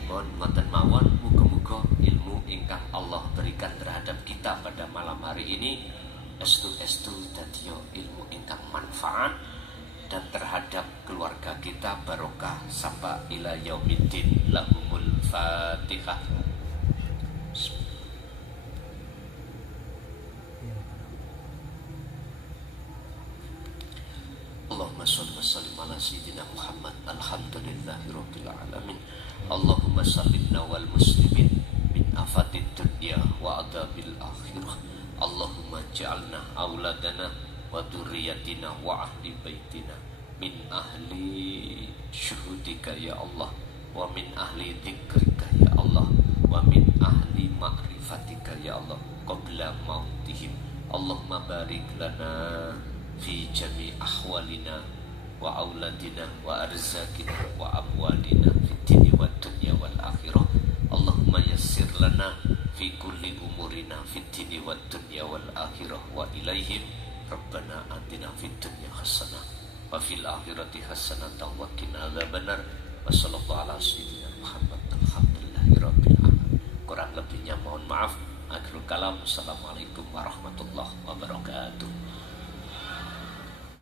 Pun mboten mawon, muga-muga ilmu ingkang Allah berikan terhadap kita pada malam hari ini estu dadiya ilmu ingkang manfaat dan terhadap keluarga kita barokah sampai ila yaumiddin. Lahumul Fatihah. Allahumma shalli wa sallim ala sayyidina Muhammad. Alhamdulillahirabbil alamin. Allahumma sallimna wal muslimin min afatid dunya wa adabil akhirah. Allahumma ja'alna auladana wa dzurriyyatina wa ahli baitina min ahli syuhudika ya Allah, wa min ahli dzikrika ya Allah, wa min ahli ma'rifatika ya Allah qabla mautihim. Allahumma barik lana fi jami ahwalina wa auladina wa arzakina wa amwalina fid dini wad dunya wal akhirah. Allahumma yassir lana fi kulli umurina fid dini wad dunya wal akhirah wa ilaihim. Rabbana atina fid dunya hasanah wa fil akhirati hasanah wa qina adzabannar. Wa sallallahu ala sayyidina Muhammad. Alhamdulillahirabbil alamin. Kurang lebihnya mohon maaf. Akhirul kalam. Assalamualaikum warahmatullahi wabarakatuh.